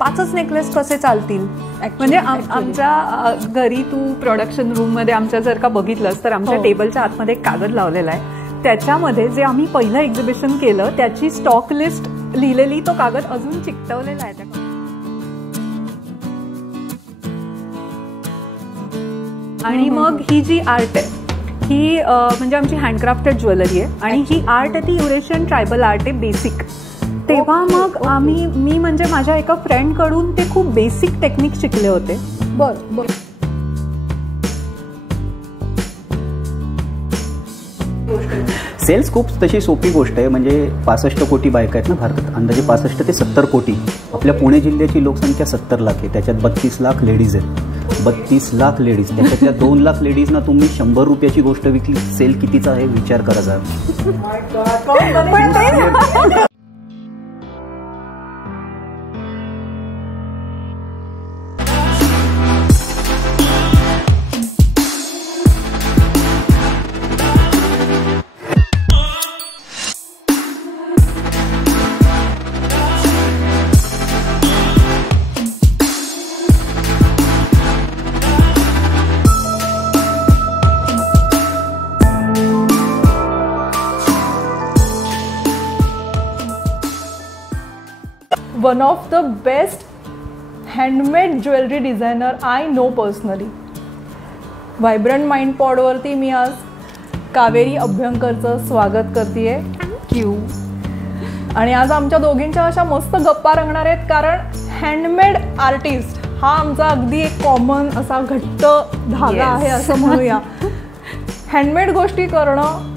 5च necklace कसे चालतील. म्हणजे आमच्या घरी तू प्रोडक्शन रूम मध्ये आमच्या जर का बघितलंस तर आमच्या टेबलच्या आतमध्ये एक कागद लावलेला आहे. त्याच्यामध्ये जे आम्ही पहिलं एक्झिबिशन केलं त्याची स्टॉक लिस्ट लिहिलेली तो कागद अजून चिकटवलेला आहे. आणि मग ही जी आर्ट आहे ही म्हणजे आमची हँडक्राफ्टेड ज्वेलरी आहे आणि ही आर्ट आहे ती युरेशियन ट्रायबल आर्ट आहे बेसिक. तेव्हा मग मी म्हणजे माझ्या एका फ्रेंड कडून ते खूप बेसिक टेक्निक शिकले होते. बर सेल्स खूप तशी सोपी गोष्ट आहे. म्हणजे 65 कोटी बायका आहेत ना भारतात, अंदाजे 65 ते 70 कोटी. आपल्या पुणे जिल्ह्याची लोकसंख्या 70 लाख आहे, त्याच्यात 32 लाख लेडीज आहेत. 32 लाख लेडीज, त्याच्यातल्या 2 लाख लेडीजना तुम्ही 100 रुपयाची गोष्ट विकली, सेल कितीचा आहे विचार करा जरा. One of the best handmade jewellery designer I know personally. Vibrant mind पॉडवरती मी आज कावेरी अभ्यंकरचं स्वागत करते. थँक्यू. आणि आज आमच्या दोघींच्या अशा मस्त गप्पा रंगणार आहेत, कारण हँडमेड आर्टिस्ट हा आमचा अगदी एक कॉमन असा घट्ट धागा आहे असं म्हणूया. हँडमेड गोष्टी करणं,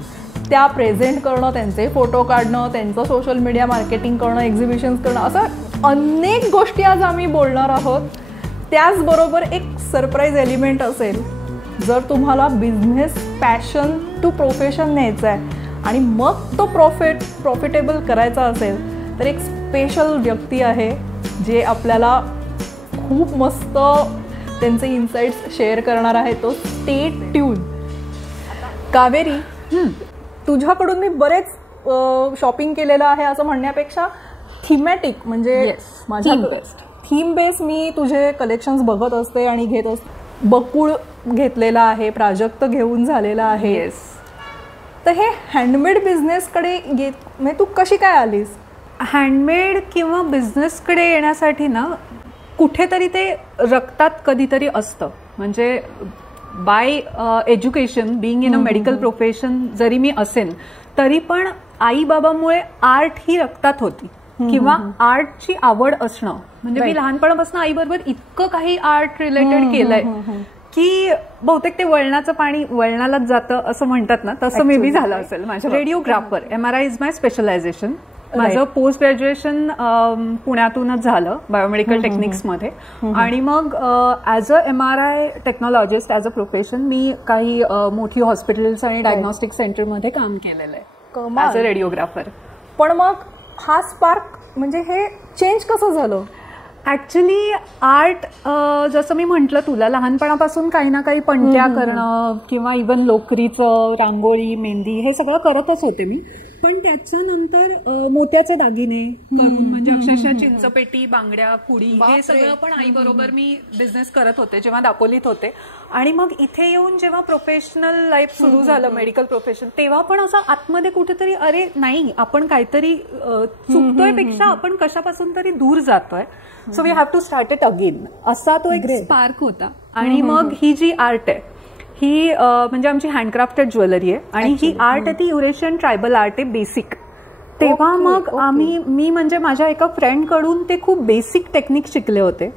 त्या प्रेझेंट करणं, त्यांचे फोटो काढणं, त्यांचं सोशल मीडिया मार्केटिंग करणं, एक्झिबिशन्स करणं, असं अनेक गोष्टी आज आम्ही बोलणार आहोत. त्याचबरोबर एक सरप्राईज एलिमेंट असेल. जर तुम्हाला बिझनेस पॅशन टू प्रोफेशन न्यायचं आहे आणि मग तो प्रॉफिटेबल करायचा असेल तर एक स्पेशल व्यक्ती आहे जे आपल्याला खूप मस्त त्यांचे इन्साइट्स शेअर करणार आहे. तो स्टे ट्यून. कावेरी, तुझ्याकडून मी बरेच शॉपिंग केलेलं आहे असं म्हणण्यापेक्षा थीमॅटिक म्हणजे माझ्या थीम बेस मी तुझे कलेक्शन्स बघत असते आणि घेत असते. बकुळ घेतलेला आहे, प्राजक्त घेऊन झालेला आहे. तर हे हँडमेड बिझनेसकडे म्हणजे तू कशी काय आलीस? हँडमेड किंवा बिझनेसकडे येण्यासाठी ना कुठेतरी ते रक्तात कधीतरी असतं. म्हणजे by education, being in a medical profession जरी मी असेन तरी पण आई बाबामुळे आर्ट ही रक्तात होती किंवा आर्टची आवड असणं. म्हणजे मी लहानपणापासून आई बरोबर इतकं काही आर्ट रिलेटेड केलंय की बहुतेक ते वळणाचं पाणी वळणालाच जातं असं म्हणतात ना, तसं मे बी झालं असेल. माझं radiographer, MRI is my specialization. माझं पोस्ट ग्रॅज्युएशन पुण्यातूनच झालं बायोमेडिकल टेक्निक्समध्ये. आणि मग as a MRI technologist as a profession मी काही मोठी हॉस्पिटल्स आणि डायग्नॉस्टिक सेंटरमध्ये काम केलेलं आहे ॲज अ रेडिओग्राफर. पण मग हा स्पार्क म्हणजे हे चेंज कसं झालं? ॲक्च्युली आर्ट जसं मी म्हटलं तुला, लहानपणापासून काही ना काही पणत्या करणं किंवा इवन लोकरीचं, रांगोळी, मेहंदी हे सगळं करतच होते मी. पण त्याच्यानंतर मोत्याचे दागिने करून म्हणजे अक्षरशः चिंचपेटी, बांगड्या, पुडी हे सगळं पण आई बरोबर मी बिझनेस करत होते जेव्हा दापोलीत होते. आणि मग इथे येऊन जेव्हा प्रोफेशनल लाईफ सुरू झालं, मेडिकल प्रोफेशन, तेव्हा पण असं आतमध्ये कुठेतरी अरे नाही, आपण काहीतरी चुकतोय पेक्षा आपण कशापासून तरी दूर जातोय. So we have to start it again, असा तो एक स्पार्क होता. आणि मग ही जी आर्ट आहे ही म्हणजे आमची हँडक्राफ्टेड ज्वेलरी आहे आणि ही आर्ट आहे ती युरेशियन ट्रायबल आर्ट आहे बेसिक. तेव्हा मग मी म्हणजे माझ्या एका फ्रेंड कडून ते खूप बेसिक टेक्निक शिकले होते.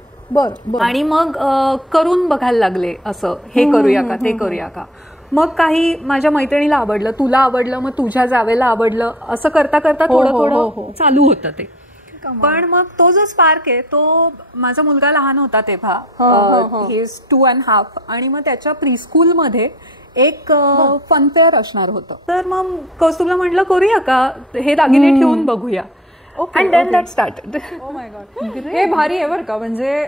आणि मग करून बघायला लागले, असं हे करूया का, ते करूया का. मग काही माझ्या मैत्रिणीला आवडलं, तुला आवडलं, मग तुझ्या जावेला आवडलं, असं करता करता थोडं थोडं चालू होतं ते. पण मग तो जो स्पार्क आहे तो, माझा मुलगा लहान होता तेव्हा, ही इज 2.5, आणि मग त्याच्या प्रीस्कूलमध्ये एक फनफेअर असणार होतं. तर मग कौस्तुभला म्हटलं करूया का, हे दागिने ठेवून बघूया. And then that started. Oh my god, हे भारी आहे बरं का. म्हणजे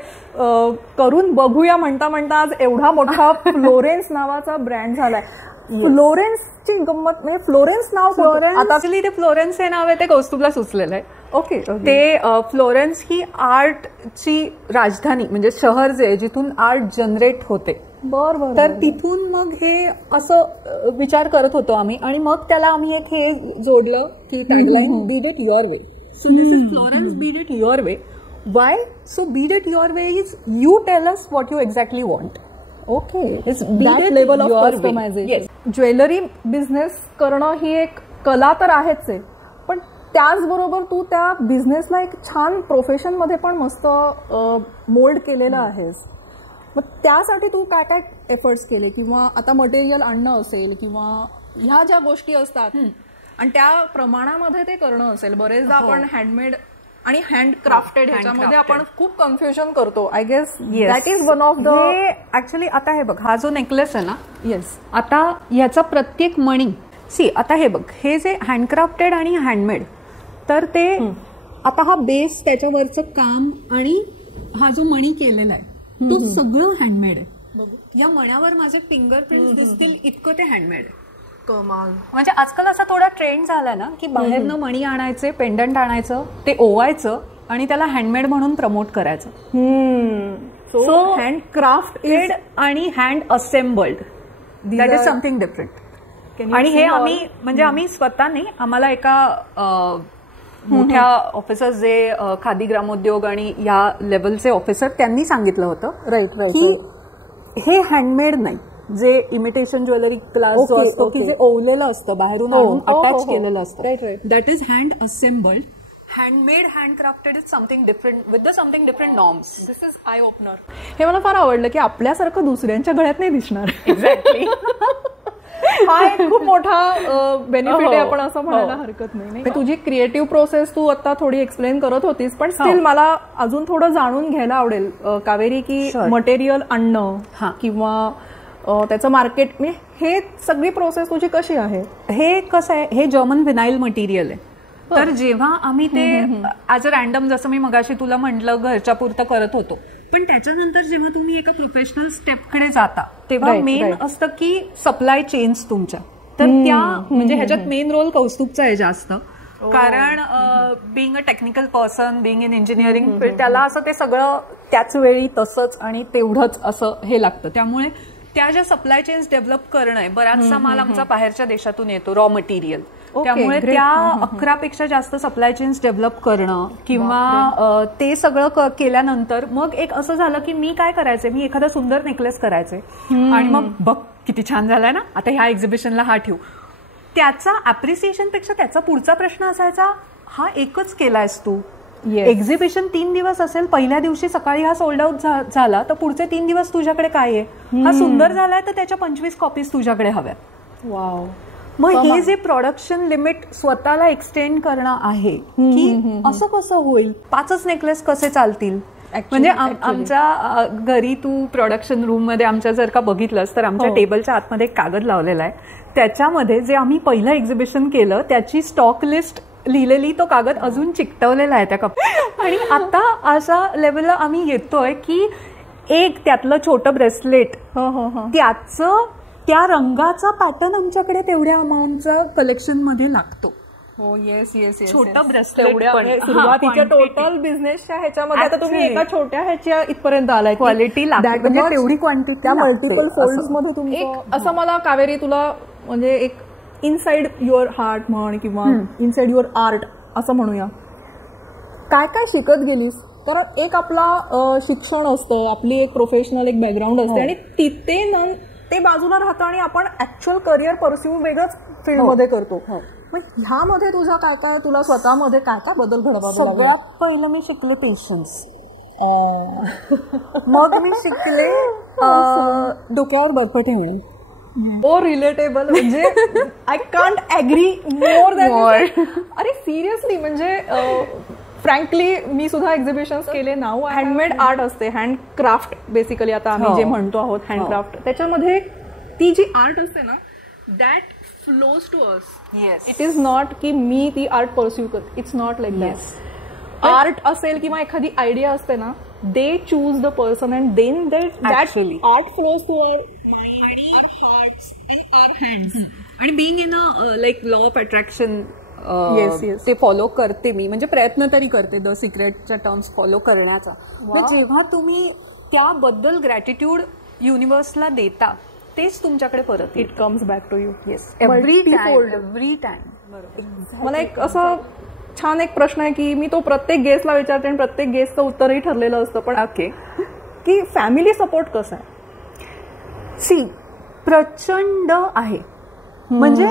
करून बघूया म्हणता म्हणता आज एवढा मोठा फ्लोरेन्स नावाचा ब्रँड झालाय. फ्लोरेन्सची गंमत म्हणजे फ्लोरेन्स नाव, आता ऍक्च्युली ते फ्लोरेन्स हे नाव आहे ते कौस्तुभला सुचलेलं आहे. ओके. ते फ्लोरेन्स ही आर्टची राजधानी म्हणजे शहर जे आहे जिथून आर्ट जनरेट होते. बरं. तर तिथून मग हे असं विचार करत होतो आम्ही आणि मग त्याला आम्ही एक हे जोडलं की tagline bead it your way. So this is Florence bead it your way. Why? So bead it your way is you tell us what you exactly want. Okay. That level of customization. Jewellery business करणं ही एक कला तर आहेच आहे, पण त्याचबरोबर तू त्या बिझनेसला एक छान प्रोफेशन मध्ये पण मस्त मोल्ड केलेलं आहेस. मग त्यासाठी तू काय काय एफर्ट्स केले, किंवा आता मटेरियल आणणं असेल किंवा ह्या ज्या गोष्टी असतात आणि त्या प्रमाणामध्ये ते करणं असेल. बरेचदा आपण हँडमेड आणि हँडक्राफ्टेड ह्याच्यामध्ये आपण खूप कन्फ्युजन करतो. I guess that is one of the actually आता हे बघ, हा जो नेकलेस आहे ना, येस, आता ह्याचा प्रत्येक मणी आता हे बघ, हे जे हँडक्राफ्टेड आणि हँडमेड, तर ते आता हा बेस त्याच्यावरचं काम आणि हा जो मणी केलेला आहे तो सगळं हँडमेड आहे. या मण्यावर माझे फिंगरप्रिंट्स दिसतील इतकं ते हँडमेड आहे. कमाल. म्हणजे आजकाल असा थोडा ट्रेंड झाला ना की बाहेरनं मणी आणायचे, पेंडंट आणायचं, ते ओवायचं आणि त्याला हँडमेड म्हणून प्रमोट करायचं. सो हँडक्राफ्टेड आणि hand assembled, that is something different. आणि हे आम्ही म्हणजे आम्ही स्वतः नाही, आम्हाला एका मोठ्या ऑफिसर्स जे खादी ग्रामोद्योग आणि या लेवलचे ऑफिसर, त्यांनी सांगितलं होतं राईट की हे हँडमेड नाही, जे इमिटेशन ज्वेलरी क्लास जो असतो की जे ओवलेलं असतं, बाहेरून आणून अटॅच केलेलं असतं, that is hand assembled. Handmade handcrafted is something different with the something different norms. This is I opener. हे मला फार आवडलं की आपल्यासारखं दुसऱ्यांच्या गळ्यात नाही दिसणार. एक्झॅक्टली. हा एक खूप मोठा बेनिफिट आहे, आपण असं म्हणायला हरकत नाही. तुझी क्रिएटिव्ह प्रोसेस तू आता थोडी एक्सप्लेन करत होतीस, पण स्टील मला अजून थोडं जाणून घ्यायला आवडेल कावेरी, की मटेरियल आणणं किंवा त्याचं मार्केट, हे सगळी प्रोसेस तुझी कशी आहे? हे कसं आहे, हे जर्मन विनाईल मटेरियल आहे. तर जेव्हा आम्ही ते ॲज अ रॅन्डम, जसं मी मगाशी तुला म्हटलं, घरच्या पुरतं करत होतो, पण त्याच्यानंतर जेव्हा तुम्ही एका प्रोफेशनल स्टेपकडे जाता तेव्हा मेन असतं की सप्लाय चेन्स तुमच्या. तर त्या म्हणजे ह्याच्यात मेन रोल कौस्तुभचा आहे जास्त, कारण being a technical person, being in engineering field, त्याला असं ते सगळं त्याच वेळी तसंच आणि तेवढंच असं हे लागतं. त्यामुळे त्या ज्या सप्लाय चेन्स डेव्हलप करणं आहे, बराचसा माल आमचा बाहेरच्या देशातून येतो, रॉ मटेरियल. त्यामुळे त्या 11पेक्षा जास्त सप्लाय चेन्स डेव्हलप करणं किंवा ते सगळं केल्यानंतर मग एक असं झालं की मी काय करायचे, मी एखादा सुंदर नेकलेस करायचे आणि मग बघ किती छान झालाय ना, आता ह्या एक्झिबिशनला हा ठेवू. त्याचा अप्रिसिएशन पेक्षा त्याचा पुढचा प्रश्न असायचा, हा एकच केलायस तू, एक्झिबिशन 3 दिवस असेल, पहिल्या दिवशी सकाळी हा सोल्ड आउट झाला तर पुढचे 3 दिवस तुझ्याकडे काय आहे? हा सुंदर झालाय तर त्याच्या 25 कॉपीज तुझ्याकडे हव्यात. वाव. मग हे जे प्रोडक्शन लिमिट स्वतःला एक्सटेंड करणं आहे की असं कसं होईल, 5च नेकलेस कसे चालतील? म्हणजे आमच्या घरी तू प्रोडक्शन रूम मध्ये आमच्या जर का बघितलंस तर आमच्या टेबलच्या आतमध्ये एक कागद लावलेला आहे, त्याच्यामध्ये जे आम्ही पहिलं एक्झिबिशन केलं त्याची स्टॉक लिस्ट लिहिलेली तो कागद अजून चिकटवलेला आहे त्या आणि आता अशा लेवलला आम्ही येतोय की एक त्यातलं छोटं ब्रेसलेट, त्याचं त्या रंगाचा पॅटर्न आमच्याकडे तेवढ्या अमाऊंटचा कलेक्शन मध्ये लागतो. हो, येस येस येस. छोटं ब्रेसलेट सुरुवातीच्या टोटल बिझनेसच्या ह्याच्यामध्ये आता तुम्ही एका छोट्या ह्याच्या इथपर्यंत आलाय, क्वालिटी लागते, तेवढी क्वांटिटी, त्या मल्टिपल फोल्ड्स मध्ये तुम्ही असं मला कावेरी तुला म्हणजे एक इनसाइड युअर हार्ट म्हण किंवा इनसाइड युअर आर्ट असं म्हणूया, काय काय शिकत गेलीस? कारण एक आपला शिक्षण असतं, आपली एक प्रोफेशनल एक बॅकग्राऊंड असते आणि तिथे ते बाजूला राहतं आणि आपण ऍक्च्युअल करिअर परस्यू वेगळंच फील्डमध्ये करतो. मग ह्यामध्ये तुझा काय काय, तुला स्वतःमध्ये काय काय बदल घडवा? सगळ्यात पहिलं मी शिकले पेशन्स. मग मी शिकले डोक्यावर बर्फ ठेवणे. ओ रिलेटेबल, म्हणजे I can't agree more than. अरे सिरियसली, म्हणजे फ्रँकली मी सुद्धा एक्झिबिशन्स केले. नाव हँडमेड आर्ट असते, हँडक्राफ्ट बेसिकली आता आम्ही जे म्हणतो आहोत हँडक्राफ्ट, त्याच्यामध्ये ती जी आर्ट असते ना, that flows to us. It is not की मी ती आर्ट परस्यू करते, it's not like that. Art असेल किंवा एखादी आयडिया असते ना, they choose the person and then that art flows to our mind, our hearts and our hands. आणि being in a like law of attraction Yes, yes. ते follow करते मी, म्हणजे प्रयत्न तरी करते द सिक्रेटच्या टर्म्स फॉलो करण्याचा. तर जेव्हा तुम्ही त्याबद्दल ग्रॅटिट्यूड युनिव्हर्सला देता तेच तुमच्याकडे परत it comes back to you. Yes, every time. बरोबर. मला एक असं छान एक प्रश्न आहे की मी तो प्रत्येक गेस्टला विचारते आणि प्रत्येक गेस्टचं उत्तरही ठरलेलं असतं, पण ओके, की फॅमिली सपोर्ट कसा आहे? सी, प्रचंड आहे. म्हणजे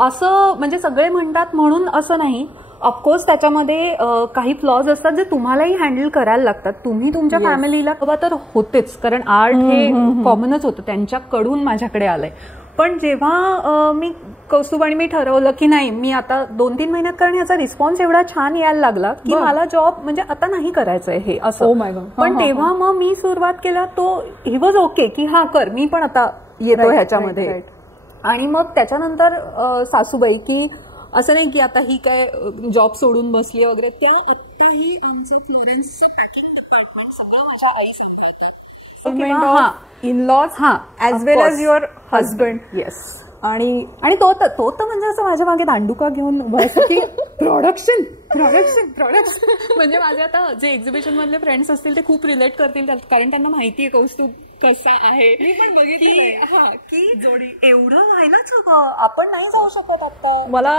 असं म्हणजे सगळे म्हणतात म्हणून असं नाही. ऑफकोर्स त्याच्यामध्ये काही फ्लॉज असतात जे तुम्हालाही हँडल करायला लागतात. तुम्ही तुमच्या फॅमिलीला बाबा तर होतेच, कारण आर्ट हे कॉमनच होतं, त्यांच्याकडून माझ्याकडे आलंय. पण जेव्हा मी कौस्तुभ आणि मी ठरवलं की नाही, मी आता 2-3 महिन्यात, कारण याचा रिस्पॉन्स एवढा छान यायला लागला की मला जॉब म्हणजे आता नाही करायचंय हे असं. पण तेव्हा मग मी सुरुवात केला, तो ही वॉज ओके की हा कर, मी पण आता येतो ह्याच्यामध्ये. आणि मग त्याच्यानंतर सासूबाई की असं नाही की आता ही काय जॉब सोडून बसली वगैरे, त्या आत्ताही आमचं Florence in laws as well as your husband. Yes. आणि तो तर म्हणजे असं माझ्या मागे दांडुका घेऊन की प्रोडक्शन म्हणजे माझे आता जे एक्झिबिशन मधले फ्रेंड्स असतील ते खूप रिलेट करतील, कारण त्यांना माहितीये कौस्तुभ कसा आहे. मी पण बघितलं की जोडी एवढं व्हायलाच आपण नाही जाऊ शकत आता. मला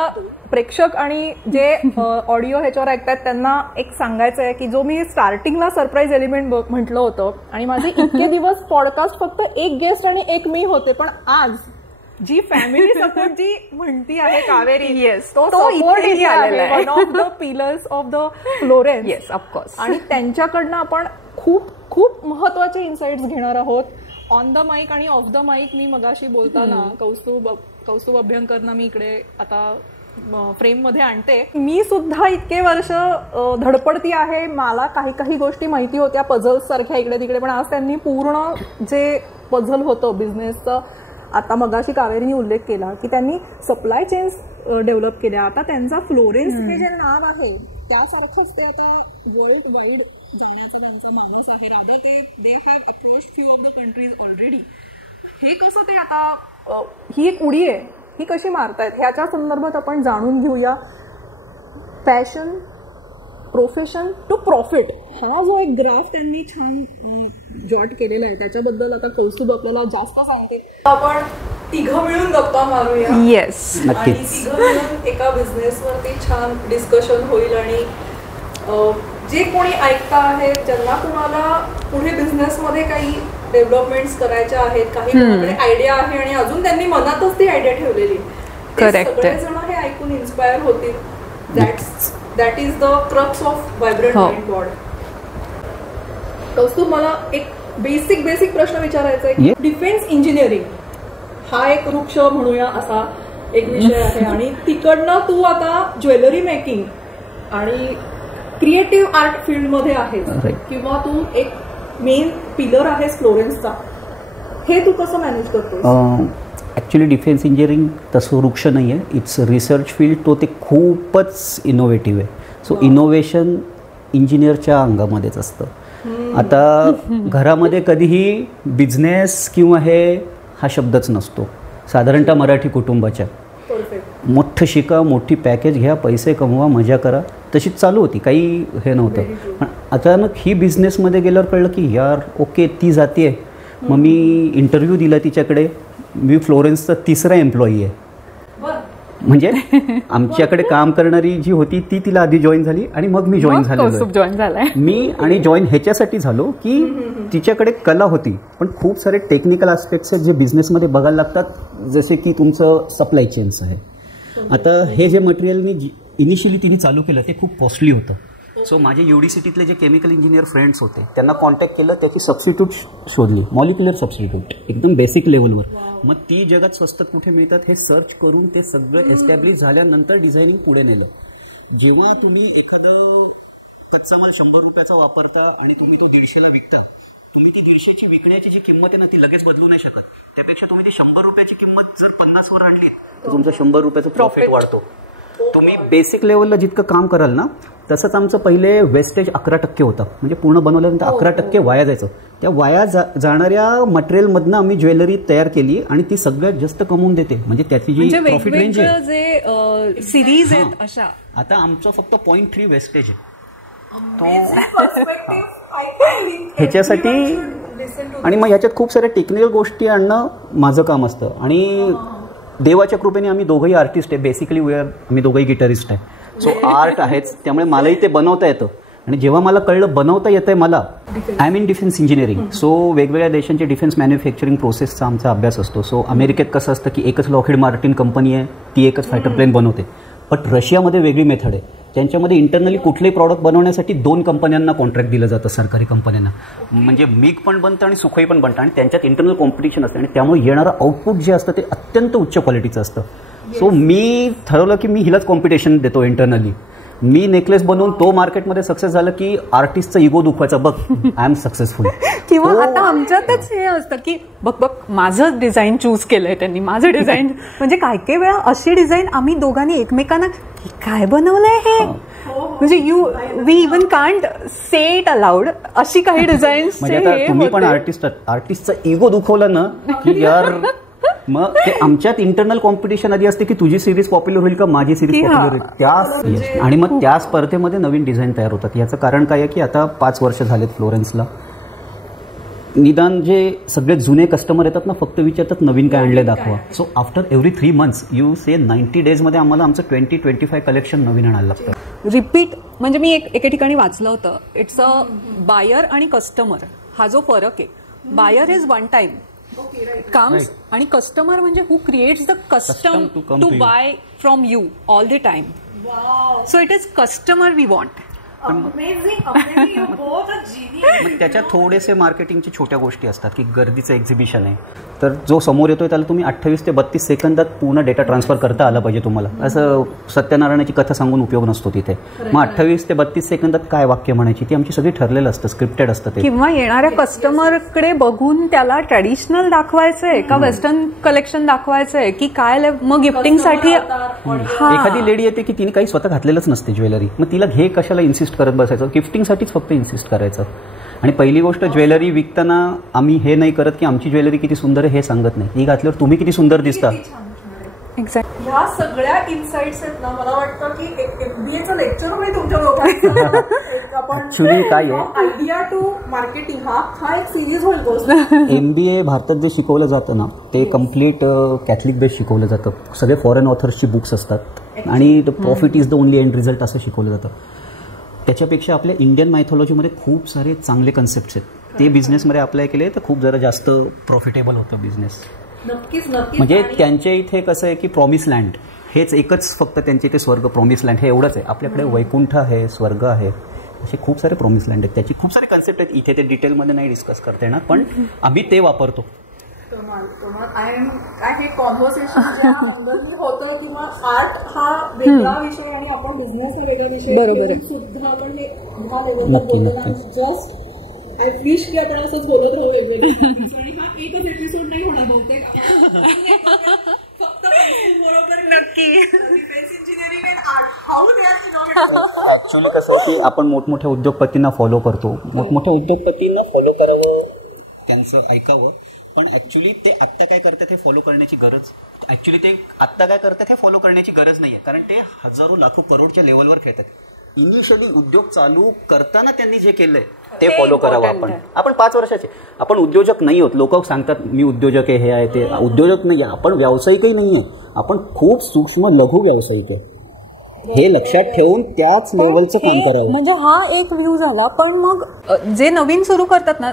प्रेक्षक आणि जे ऑडिओ ह्याच्यावर ऐकतात त्यांना एक सांगायचं आहे की जो मी स्टार्टिंगला सरप्राईज एलिमेंट म्हटलं होतं, आणि माझे इतके दिवस पॉडकास्ट फक्त एक गेस्ट आणि एक मी होते, पण आज जी फॅमिली सपोर्ट जी म्हणती आहे कावेरी, येस, तो सपोर्ट आलेला आहे. One of the pillars of the Florence. Yes, of course. आणि त्यांच्याकडनं आपण खूप खूप महत्वाचे इन्साइट्स घेणार आहोत ऑन द माईक आणि ऑफ द माईक. मी मगाशी बोलताना कौस्तुभ अभ्यंकरना मी इकडे आता फ्रेम मध्ये आणते. मी सुद्धा इतके वर्ष धडपडती आहे, मला काही काही गोष्टी माहिती होत्या पझल्स सारख्या इकडे तिकडे, पण आज त्यांनी पूर्ण जे पझल होतं बिझनेसचं, आता मगाशी कावेरीने उल्लेख केला की त्यांनी सप्लाय चेन्स डेव्हलप केल्या. आता त्यांचा फ्लोरेन्स हे जे नाव आहे त्यासारखंच ते आता वर्ल्ड वाईड जाण्याचं त्यांचं मानस आहे. Rather they have approach few of the countries already. हे कसं ते आता ही एक उडी आहे, ही कशी मारतायत ह्याच्या संदर्भात आपण जाणून घेऊया. पॅशन, प्रोफेशन टू प्रॉफिट हा जो एक ग्राफ त्यांनी छान जॉट केलेला आहे त्याच्याबद्दल आता कौस्तुभ आपल्याला जास्त सांगते. आपण तिघं मिळून गप्पा मारूया. येस, आणि तिघं मिळून एका बिझनेसवरती छान डिस्कशन होईल. आणि जे कोणी ऐकता आहेत, ज्यांना कुणाला पुढे बिझनेसमध्ये काही डेव्हलपमेंट्स करायच्या आहेत, काही कोणाकडे आयडिया आहे आणि अजून त्यांनी मनातच ती आयडिया ठेवलेली, सगळेजण हे ऐकून इन्स्पायर होतील. That is the crux of vibrant mind board. Kaustubh, मला एक बेसिक प्रश्न विचारायचा आहे. डिफेन्स इंजिनिअरिंग हा एक वृक्ष म्हणूया असा एक विषय आहे, आणि तिकडनं तू आता ज्वेलरी मेकिंग आणि क्रिएटिव्ह आर्ट फील्डमध्ये आहेस, किंवा तू एक मेन पिलर आहेस फ्लोरेन्सचा. हे तू कसं मॅनेज करतोस? ॲक्च्युली डिफेन्स इंजिनिअरिंग तसं वृक्ष नाही आहे, इट्स रिसर्च फील्ड. तो ते खूपच इनोव्हेटिव्ह आहे. सो इनोव्हेशन इंजिनियरच्या अंगामध्येच असतं. आता घरामध्ये कधीही बिझनेस किंवा हा शब्दच नसतो, साधारणतः मराठी कुटुंबाच्या. मोठं शिका, मोठी पॅकेज घ्या, पैसे कमवा, मजा करा, तशीच चालू होती, काही हे नव्हतं. पण अचानक ही बिझनेसमध्ये गेल्यावर कळलं की यार ओके ती जाते आहे. मग मी इंटरव्ह्यू दिला तिच्याकडे. मी फ्लोरेन्सचा 3रा एम्प्लॉई आहे. म्हणजे आमच्याकडे काम करणारी जी होती ती तिला आधी जॉईन झाली आणि मग मी जॉईन झाले. मी आणि जॉईन ह्याच्यासाठी झालो की तिच्याकडे कला होती, पण खूप सारे टेक्निकल आस्पेक्ट्स आहेत जे बिझनेसमध्ये बघायला लागतात, जसे की तुमचं सप्लाय चेन्स आहे. आता हे जे मटेरियलनी इनिशियली तिने चालू केलं ते खूप कॉस्टली होतं. सो माझे UDCTतले जे केमिकल इंजिनियर फ्रेंड्स होते त्यांना कॉन्टॅक्ट केलं, त्याची सबस्टिट्यूट शोधली, मॉलिक्युलर सबस्टिट्यूट एकदम बेसिक लेवलवर. मग ती जगात स्वस्त कुठे मिळतात हे सर्च करून ते सगळं एस्टॅब्लिश झाल्यानंतर डिझायनिंग पुढे नेलं. जेव्हा तुम्ही एखादं कच्चा माल 100 रुपयाचा वापरता आणि तुम्ही तो 150ला विकता, तुम्ही ती 150ची विकण्याची जी किंमत आहे ना ती लगेच बदलू नाही शकत. त्यापेक्षा तुम्ही ती 100 रुपयाची किंमत जर 50वर आणली तर तुमचा 100 रुपयाचा प्रॉफिट वाढतो. तुम्ही बेसिक लेवलला जितकं काम कराल ना तसंच आमचं पहिले वेस्टेज 11% होतं, म्हणजे पूर्ण बनवल्यानंतर 11% वाया जायचं. त्या वाया जाणाऱ्या मटेरियलमधनं आम्ही ज्वेलरी तयार केली आणि ती सगळ्यात जास्त कमवून देते. म्हणजे त्याची जी प्रॉफिट रेंज आहे जे सिरीज आहेत अशा, आता आमचं फक्त 0.3 वेस्टेज आहे. ह्याच्यासाठी आणि मग ह्याच्यात खूप साऱ्या टेक्निकल गोष्टी आणणं माझं काम असतं. आणि देवाच्या कृपेने आम्ही दोघंही आर्टिस्ट आहे. बेसिकली आम्ही दोघंही गिटारिस्ट आहे. सो आर्ट आहेच, त्यामुळे मलाही ते बनवता येतं. आणि जेव्हा मला कळलं बनवता येतंय मला, I am in defence engineering. So वेगवेगळ्या देशांचे डिफेन्स मॅन्युफॅक्चरिंग प्रोसेसचा आमचा अभ्यास असतो. सो अमेरिकेत कसं असतं की एकच लॉकहीड मार्टिन कंपनी आहे, ती एकच फायटर प्लेन बनवते. बट रशियामध्ये वेगळी मेथड आहे. त्यांच्यामध्ये इंटरनली कुठलेही प्रॉडक्ट बनवण्यासाठी 2 कंपन्यांना कॉन्ट्रॅक्ट दिलं जातं, सरकारी कंपन्यांना. म्हणजे मिग पण बनतं आणि सुखई पण बनतं, आणि त्यांच्यात इंटरनल कॉम्पिटिशन असतं. आणि त्यामुळे येणारं आउटपुट जे असतं ते अत्यंत उच्च क्वालिटीचं असतं. सो मी ठरवलं की मी हिलाच कॉम्पिटिशन देतो इंटरनली. मी नेकलेस बनवून तो मार्केटमध्ये सक्सेस झालं की आर्टिस्टचा इगो दुखवायचा, बघ आय एम सक्सेसफुल. किंवा आता आमच्यातच हे असतं की बघ माझं डिझाईन चूज केलंय त्यांनी, माझं डिझाईन. म्हणजे काही वेळा अशी डिझाईन आम्ही दोघांनी एकमेकांना काय बनवलंय हे, म्हणजे we even can't say it allowed, अशी काही डिझाईन्स. म्हणजे तुम्ही पण आर्टिस्टचा इगो दुखवला ना की यार, मग ते आमच्यात इंटरनल कॉम्पिटिशन आधी असते की तुझी सिरीज पॉप्युलर होईल का माझी सिरीज पॉप्युलर होईल. आणि मग त्या स्पर्धेमध्ये नवीन डिझाईन तयार होतात. याचं कारण काय आहे की आता 5 वर्ष झालेत फ्लोरेन्सला. निदान जे सगळे जुने कस्टमर येतात ना, फक्त विचारतात नवीन काय आणले दाखवा. So after every 3 months you say 90 days आम्हाला आमचं 20-25 कलेक्शन नवीन आणायला लागतं. रिपीट. म्हणजे मी एके ठिकाणी वाचलं होतं, इट्स अ बायर आणि कस्टमर हा जो फरक आहे. Buyer is one time comes, आणि कस्टमर म्हणजे who creates the custom to buy from you all the time. So it is customer we want. मग त्याच्यात थोडेसे मार्केटिंगच्या छोट्या गोष्टी असतात की गर्दीचं एक्झिबिशन आहे, तर जो समोर येतोय त्याला तुम्ही 28 ते 32 सेकंदात पूर्ण डेटा ट्रान्सफर करता आला पाहिजे तुम्हाला. असं सत्यनारायणाची कथा सांगून उपयोग नसतो तिथे. मग 28 ते 32 सेकंदात काय वाक्य म्हणायची ती आमची सगळी ठरलेलं असतं, स्क्रिप्टेड असतं ते. किंवा येणाऱ्या कस्टमरकडे बघून त्याला ट्रॅडिशनल दाखवायचंय का वेस्टर्न कलेक्शन दाखवायचंय की काय. मग गिफ्टिंगसाठी एखादी लेडी येते की तिने काही स्वतः घातलेलंच नसते ज्वेलरी, मग तिला घे कशाला इन्सिस्ट करत बसायचं, गिफ्टिंगसाठीच फक्त इन्सिस्ट करायचं. आणि पहिली गोष्ट, ज्वेलरी विकताना आम्ही हे नाही करत की आमची ज्वेलरी किती सुंदर आहे हे सांगत नाही, ही घातल्यावर तुम्ही किती सुंदर दिसता. एक्झॅक्ट. ह्या सगळ्या इन्साइट्स आहेत ना, मला वाटतं की MBAचं लेक्चर होईल तुमच्या लोकांचं. ऍक्च्युली काय आहे, आयडिया टू मार्केटिंग हा एक सिरीज होईल. MBA भारतात जे शिकवलं जातं ना ते कम्प्लीट कॅथलिक बेस शिकवलं जातं. सगळे फॉरेन ऑथर्सची बुक्स असतात आणि the profit is the only end result असं शिकवलं जातं. त्याच्यापेक्षा आपल्या इंडियन मायथॉलॉजीमध्ये खूप सारे चांगले कन्सेप्ट्स आहेत, ते बिझनेसमध्ये अप्लाय केले तर खूप जरा जास्त प्रॉफिटेबल होतं बिझनेस. नक्कीच. म्हणजे त्यांच्या इथे कसं आहे की प्रॉमिस लँड हेच एकच फक्त त्यांच्या इथे स्वर्ग, प्रॉमिस लँड हे एवढंच आहे. आपल्याकडे वैकुंठ आहे, स्वर्ग आहे, असे खूप सारे प्रॉमिस लँड आहेत. त्याची खूप सारे कन्सेप्ट आहेत, इथे ते डिटेलमध्ये नाही डिस्कस करता येणार, पण आम्ही ते वापरतो. हे कॉन्व्हर्सेशन होतं किंवा आर्ट हा वेगळा विषय आणि आपण बिझनेस हा वेगळा विषय. बरोबर आहे. सुद्धा आपण हे ह्या लेवलला बोलतो. जस्ट आय विश की आपण असंच बोलत राहू वेगवेगळे. आणि हा एकच एपिसोड नाही होणार बहुतेक. फक्त बरोबर. नक्की. Defence engineering and art how they are innovative. Actually कसं आहे की आपण मोठमोठ्या उद्योगपतींना फॉलो करतो, मोठमोठ्या उद्योगपतींना फॉलो करावं, त्यांचं ऐकावं. पण ऍक्च्युली ते आत्ता काय करतात हे फॉलो करण्याची गरज नाहीये, कारण ते हजारो लाखो करोडच्या लेवलवर खेळतात. इनिशियली उद्योग चालू करताना त्यांनी जे केलंय ते फॉलो करावं. आपण 5 वर्षाचे, आपण उद्योजक नाही होत. लोक सांगतात मी उद्योजक आहे, हे आहे ते. उद्योजक नाही, आपण व्यावसायिकही नाहीये, आपण खूप सूक्ष्म लघु व्यावसायिक आहे. हे लक्षात ठेवून त्याच लेवलचं काम करावं. म्हणजे हा एक व्ह्यू झाला. पण मग जे नवीन सुरू करतात ना,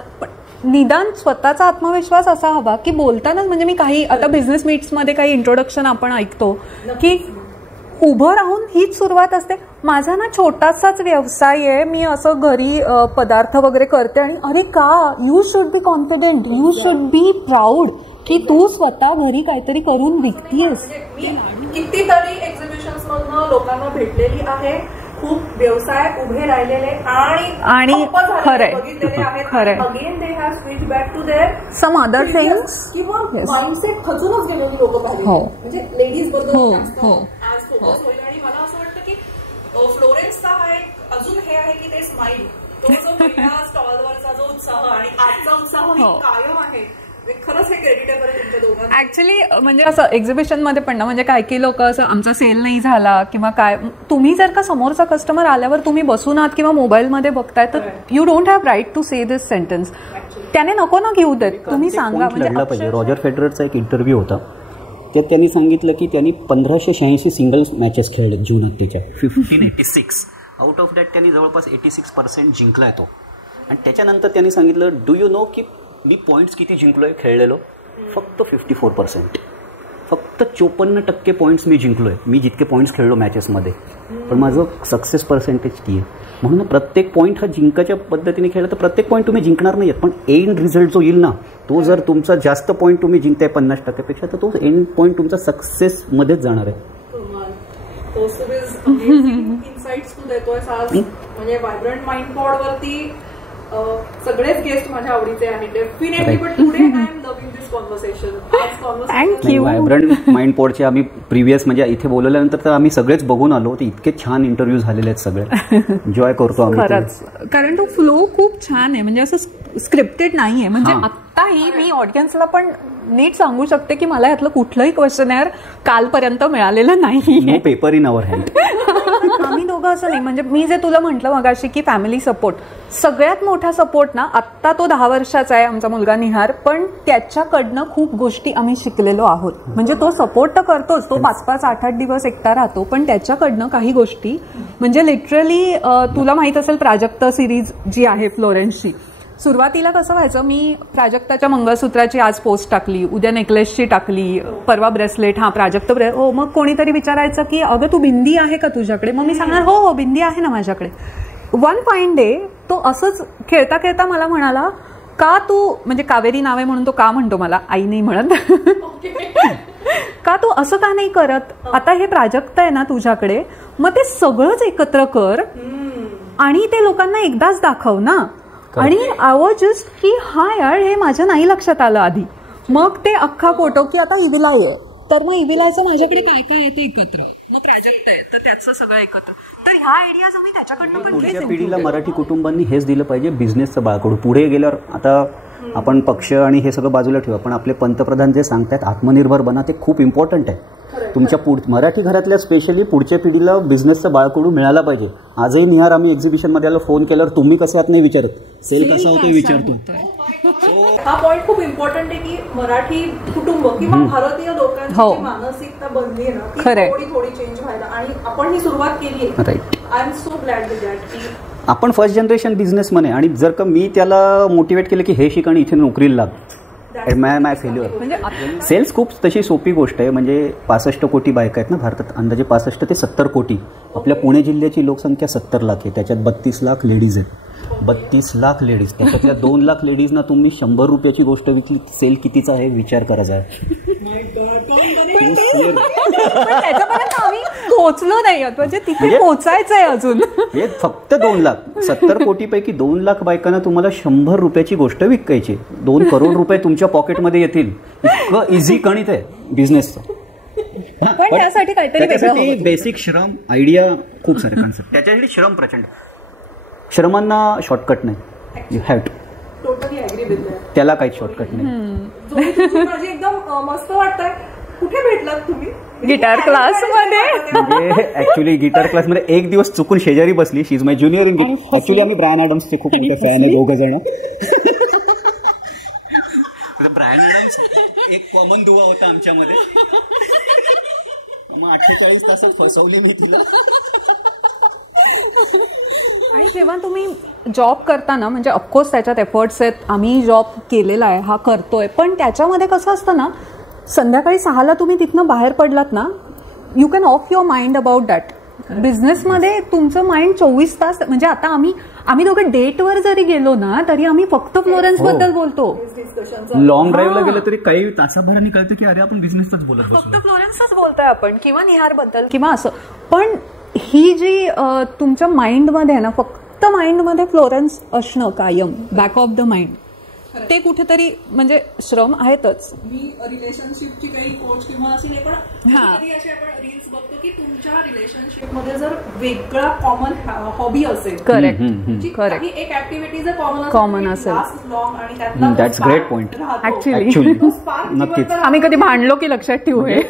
निदान स्वतःचा आत्मविश्वास असा हवा की बोलतानाच, म्हणजे मी काही आता बिझनेस मीट्समध्ये काही इंट्रोडक्शन आपण ऐकतो की उभं राहून हीच सुरुवात असते. माझा ना छोटासाच व्यवसाय आहे, मी असं घरी पदार्थ वगैरे करते. आणि अरे का, you should be confident, you should be proud की तू स्वतः घरी काहीतरी करून विकतीयस. कितीतरी एक्झिबिशन्स मधनं लोकांना भेटलेली आहे, खूप व्यवसाय उभे राहिलेले आणि खरंय. Again they have switch back to their some other things किंवा माइंडसेट खचूनच गेलेली लोक पाहिजे. म्हणजे लेडीज बद्दल फोकस होईल. आणि मला स्माईल, तो जो पहिला स्टॉलवरचा जो उत्साह आणि आजचा उत्साह कायम आहे, खरंच हे क्रेडिटेबल आहे तुमच्या दोघांना. ऍक्च्युली म्हणजे असं एक्झिबिशन मध्ये पण ना, म्हणजे काही लोक असं आमचा सेल नाही झाला किंवा काय, तुम्ही जर का समोरचा कस्टमर आल्यावर तुम्ही बसून आहात किंवा मोबाईलमध्ये बघताय तर you don't have right to say this sentence. त्याने नको ना घेऊ देत, तुम्ही सांगा. म्हणजे रॉजर फेडररचा एक इंटरव्ह्यू होता, त्यात त्यांनी सांगितलं की त्यांनी 1586 सिंगल्स मॅचेस खेळले जीवनात त्याच्या 1586. आउट ऑफ दॅट त्यांनी जवळपास 86% जिंकलाय तो. आणि त्याच्यानंतर त्यांनी सांगितलं, डू यू नो की मी पॉईंट्स किती जिंकलोय खेळलेलो? फक्त 54%. फक्त 54% पॉईंट्स मी जिंकलोय, मी जितके पॉईंट्स खेळलो मॅचेसमध्ये. पण माझं सक्सेस पर्सेंटेज ती आहे. म्हणून प्रत्येक पॉईंट हा जिंकाच्या पद्धतीने खेळला तर प्रत्येक पॉईंट तुम्ही जिंकणार नाही आहेत, पण एंड रिझल्ट जो येईल ना, तो जर तुमचा जास्त पॉईंट तुम्ही जिंकताय 50%पेक्षा, तर तो एंड पॉईंट तुमचा सक्सेसमध्येच जाणार आहे. इन्साइट्स तू देतोय आज, म्हणजे व्हायब्रंट माइंड पॉडवरती सगळेच गेस्ट माझ्या आवडीचे आहेत definitely, but today I am loving this conversation. Thank you. Vibrant mind पॉडचे आम्ही प्रिव्हियस म्हणजे इथे बोलवल्यानंतर तर आम्ही सगळेच बघून आलो, ते इतके छान इंटरव्ह्यू झालेले आहेत, सगळे एन्जॉय करतो आम्ही खरंच. कारण तो फ्लो खूप छान आहे, म्हणजे असं स्क्रिप्टेड नाहीये. म्हणजे आत्ताही मी ऑडियन्सला पण नीट सांगू शकते की मला यातलं कुठलंही क्वेश्चनर कालपर्यंत मिळालेलं नाही. No paper in our hand. आम्ही दोघं असं नाही, म्हणजे मी जे तुला म्हटलं मगाशी की फॅमिली सपोर्ट, सगळ्यात मोठा सपोर्ट ना, आत्ता तो 10 वर्षाचा आहे आमचा मुलगा निहार, पण त्याच्याकडनं खूप गोष्टी आम्ही शिकलेलो आहोत. म्हणजे तो सपोर्ट तर करतोच, तो 5-5, 8-8 दिवस एकटा राहतो, पण त्याच्याकडनं काही गोष्टी म्हणजे लिटरली तुला माहित असेल प्राजक्ता सिरीज जी आहे फ्लोरेन्सची, सुरुवातीला कसं व्हायचं, मी प्राजक्ताच्या मंगळसूत्राची आज पोस्ट टाकली, उद्या नेकलेसची टाकली, परवा ब्रेसलेट, प्राजक्त हो, मग कोणीतरी विचारायचं की अगं तू बिंदी आहे का तुझ्याकडे, मग मी सांगणार हो बिंदी आहे ना माझ्याकडे. वन फाईन डे तो असंच खेळता खेळता मला म्हणाला, का तू, म्हणजे कावेरी नाव आहे म्हणून तो का म्हणतो मला, आई नाही म्हणत, का तू असं का नाही करत, आता हे प्राजक्त आहे ना तुझ्याकडे, मग ते सगळंच एकत्र कर आणि ते लोकांना एकदाच दाखव ना. आणि आय वॉज जस्ट की हा यार, हे माझ्या नाही लक्षात आलं आधी. मग ते अख्खा फोटो की आता इविलाई आहे, तर मग इविलायचं माझ्याकडे काय काय आहे ते एकत्र, मग प्राजक्त आहे तर त्याचं सगळं एकत्र. तर ह्या आयडियाज आम्ही त्याच्याकडनं पण पुढच्या पिढीला मराठी कुटुंबांनी हेच दिलं पाहिजे, बिझनेसचं बाळकडू. पुढे गेल्यावर आता आपण पक्ष आणि हे सगळं बाजूला ठेवा, पण आपले पंतप्रधान जे सांगतात आत्मनिर्भर बना, ते खूप इम्पॉर्टंट आहे. तुमच्या मराठी घरातल्या स्पेशली पुढच्या पिढीला बिझनेसचं बाळकडू मिळाला पाहिजे. आजही निहार आम्ही एक्झिबिशनमध्ये आलो, फोन केल्यावर तुम्ही कसं आहात नाही विचारत, सेल कसा होतोय विचारतो. हा पॉइंट खूप इम्पॉर्टंट आहे की मराठी कुटुंब किंवा भारतीय लोकांची मानसिकता बनली आहे ना, ती थोडी चेंज व्हायला, आणि आपण ही सुरुवात केली आहे. I am so glad with that की आपण फर्स्ट जनरेशन बिझनेसमन आहे, आणि जर का मी त्याला मोटिवेट केलं की हे शिक आणि इथे नोकरीला लाग, माय फेल्युअर. म्हणजे सेल्स खूप तशी सोपी गोष्ट आहे. म्हणजे 65 कोटी बायका आहेत ना भारतात, अंदाजे 65 ते 70 कोटी. आपल्या पुणे जिल्ह्याची लोकसंख्या 70 लाख आहे, त्याच्यात 32 लाख लेडीज आहेत. 32 लाख लेडीज, त्याच्यातल्या 2 लाख लेडीजना तुम्ही 100 रुपयाची गोष्ट विकली, सेल कितीचा आहे विचार करायचा आहे. त्याच्यापर्यंत आम्ही पोहोचलो नाही, म्हणजे तिथे पोहोचायचं आहे अजून. हे फक्त 2 लाख, 70 कोटीपैकी 2 लाख बायकांना तुम्हाला 100 रुपयाची गोष्ट विकायची, 2 करोड रुपये तुमच्या पॉकेटमध्ये येतील. इतकं इझी गणित आहे बिझनेसचं. पण त्यासाठी काहीतरी बेसिक श्रम, आयडिया, खूप सारे कन्सेप्ट. त्याच्यासाठी श्रम प्रचंड. श्रमांना शॉर्टकट नाही, you have to. Totally agree with that. त्याला काहीच शॉर्टकट नाही. माझी एकदम मस्त वाटतंय. कुठे भेटलात तुम्ही? गिटार क्लासमध्ये. म्हणजे ऍक्च्युली गिटार क्लासमध्ये एक दिवस चुकून शेजारी बसली. She is my junior in guitar. Actually आम्ही ब्रायन ॲडम्सचे खूप मोठे फॅन आहे दोघं जण. ब्रायन ॲडम्स एक कॉमन दुवा होता आमच्यामध्ये. मग 48 तासात फसवली मी तिला. आणि जेव्हा तुम्ही जॉब करताना, म्हणजे ऑफकोर्स त्याच्यात एफर्ट्स आहेत, आम्ही जॉब केलेला आहे, हा करतोय, पण त्याच्यामध्ये कसं असतं ना, संध्याकाळी 6ला तुम्ही तिथनं बाहेर पडलात ना, you can of your mind about that. बिझनेसमध्ये तुमचं माइंड 24 तास, म्हणजे आता आम्ही दोघं डेटवर जरी गेलो ना, तरी आम्ही फक्त फ्लोरेन्स बद्दल बोलतो. लॉंग ड्राईव्हला गेलं तरी काही तासाभरांनी कळतं की अरे आपण बिझनेसच बोलत बसलो, फक्त फ्लोरेन्सच बोलतोय आपण, किंवा निहार बद्दल किंवा असं. पण ही जी तुमच्या माइंडमध्ये आहे ना, फक्त माइंडमध्ये फ्लोरेन्स असणं कायम, बॅक ऑफ द माइंड, ते कुठेतरी म्हणजे श्रम आहेतच. मी रिलेशनशिपची काही कोच किंवा अशी नाही, पण कधी असे आपण रील्स बघतो की तुमच्या रिलेशनशिप मध्ये जर वेगळा कॉमन हॉबी असेल, करेक्ट, एक ऍक्टिव्हिटी जर कॉमन असेल, दॅट्स ग्रेट पॉइंट. ऍक्च्युली नक्कीच आम्ही कधी भांडलो की लक्षात ठेवू हे.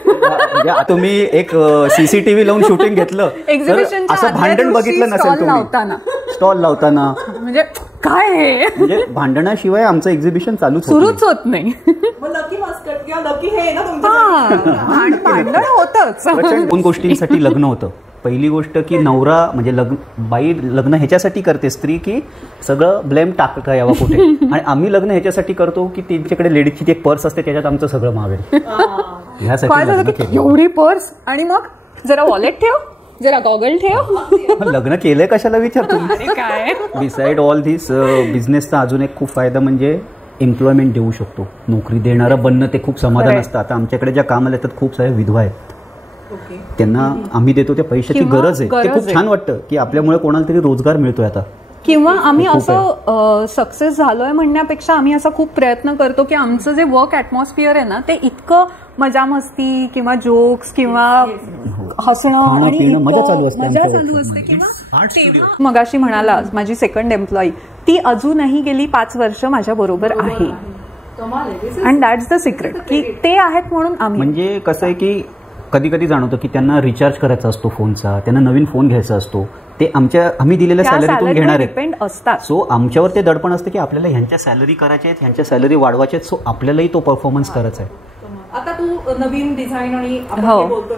तुम्ही एक सीसीटीव्ही लावून शूटिंग घेतलं, असं भांडण बघितलं नसेल तुम्ही स्टॉल लावताना, म्हणजे काय हे, म्हणजे भांडणाशिवाय आमचं एक्झिबिशन सुरूच होत नाही. लकी मस्कट किंवा लकी हे ना भांडण होतच. 2 गोष्टींसाठी लग्न होतं. पहिली गोष्ट की नवरा म्हणजे बाई लग्न ह्याच्यासाठी करते स्त्री की सगळं ब्लेम टाकता यावं कुठे, आणि आम्ही लग्न ह्याच्यासाठी करतो की त्यांच्याकडे लेडीजची एक पर्स असते त्याच्यात आमचं सगळं मावेल ह्यासाठी. एवढी पर्स आणि मग जरा वॉलेट ठेव, जरा गॉगल ठेव. लग्न केलंय कशाला विचारतो काय. बिसाइड ऑल धिस बिझनेसचा अजून एक खूप फायदा म्हणजे एम्प्लॉयमेंट देऊ शकतो. नोकरी देणारं बनणं ते खूप समाधान असतं. आता आमच्याकडे ज्या कामाला येतात खूप साऱ्या विधवा आहेत, त्यांना आम्ही देतो त्या पैशाची गरज आहे. ते खूप छान वाटतं की आपल्यामुळे कोणाला तरी रोजगार मिळतोय आता. किंवा आम्ही असं सक्सेस झालोय म्हणण्यापेक्षा आम्ही असा खूप प्रयत्न करतो की आमचं जे वर्क ॲटमॉस्फिअर आहे ना ते इतकं मजा मस्ती किंवा जोक्स किंवा हसणं आणि मजा चालू असते. किंवा मगाशी म्हणाला माझी सेकंड एम्प्लॉई ती अजूनही गेली 5 वर्ष माझ्या बरोबर आहे. And that's the secret key ते आहेत म्हणून आम्ही. म्हणजे कसं आहे की कधी कधी जाणवतं की त्यांना रिचार्ज करायचा असतो फोनचा, त्यांना नवीन फोन घ्यायचा असतो, ते आम्ही दिलेल्या सॅलरीतून घेणार डिपेंड असतात. सो आमच्यावर ते दडपण असतं की आपल्याला ह्यांच्या सॅलरी करायच्या आहेत, ह्यांच्या सॅलरी वाढवायच्या आहेत, सो आपल्यालाही तो परफॉर्मन्स करायचा आहे. आता तू नवीन डिझाईन आणि आपण बोलतोय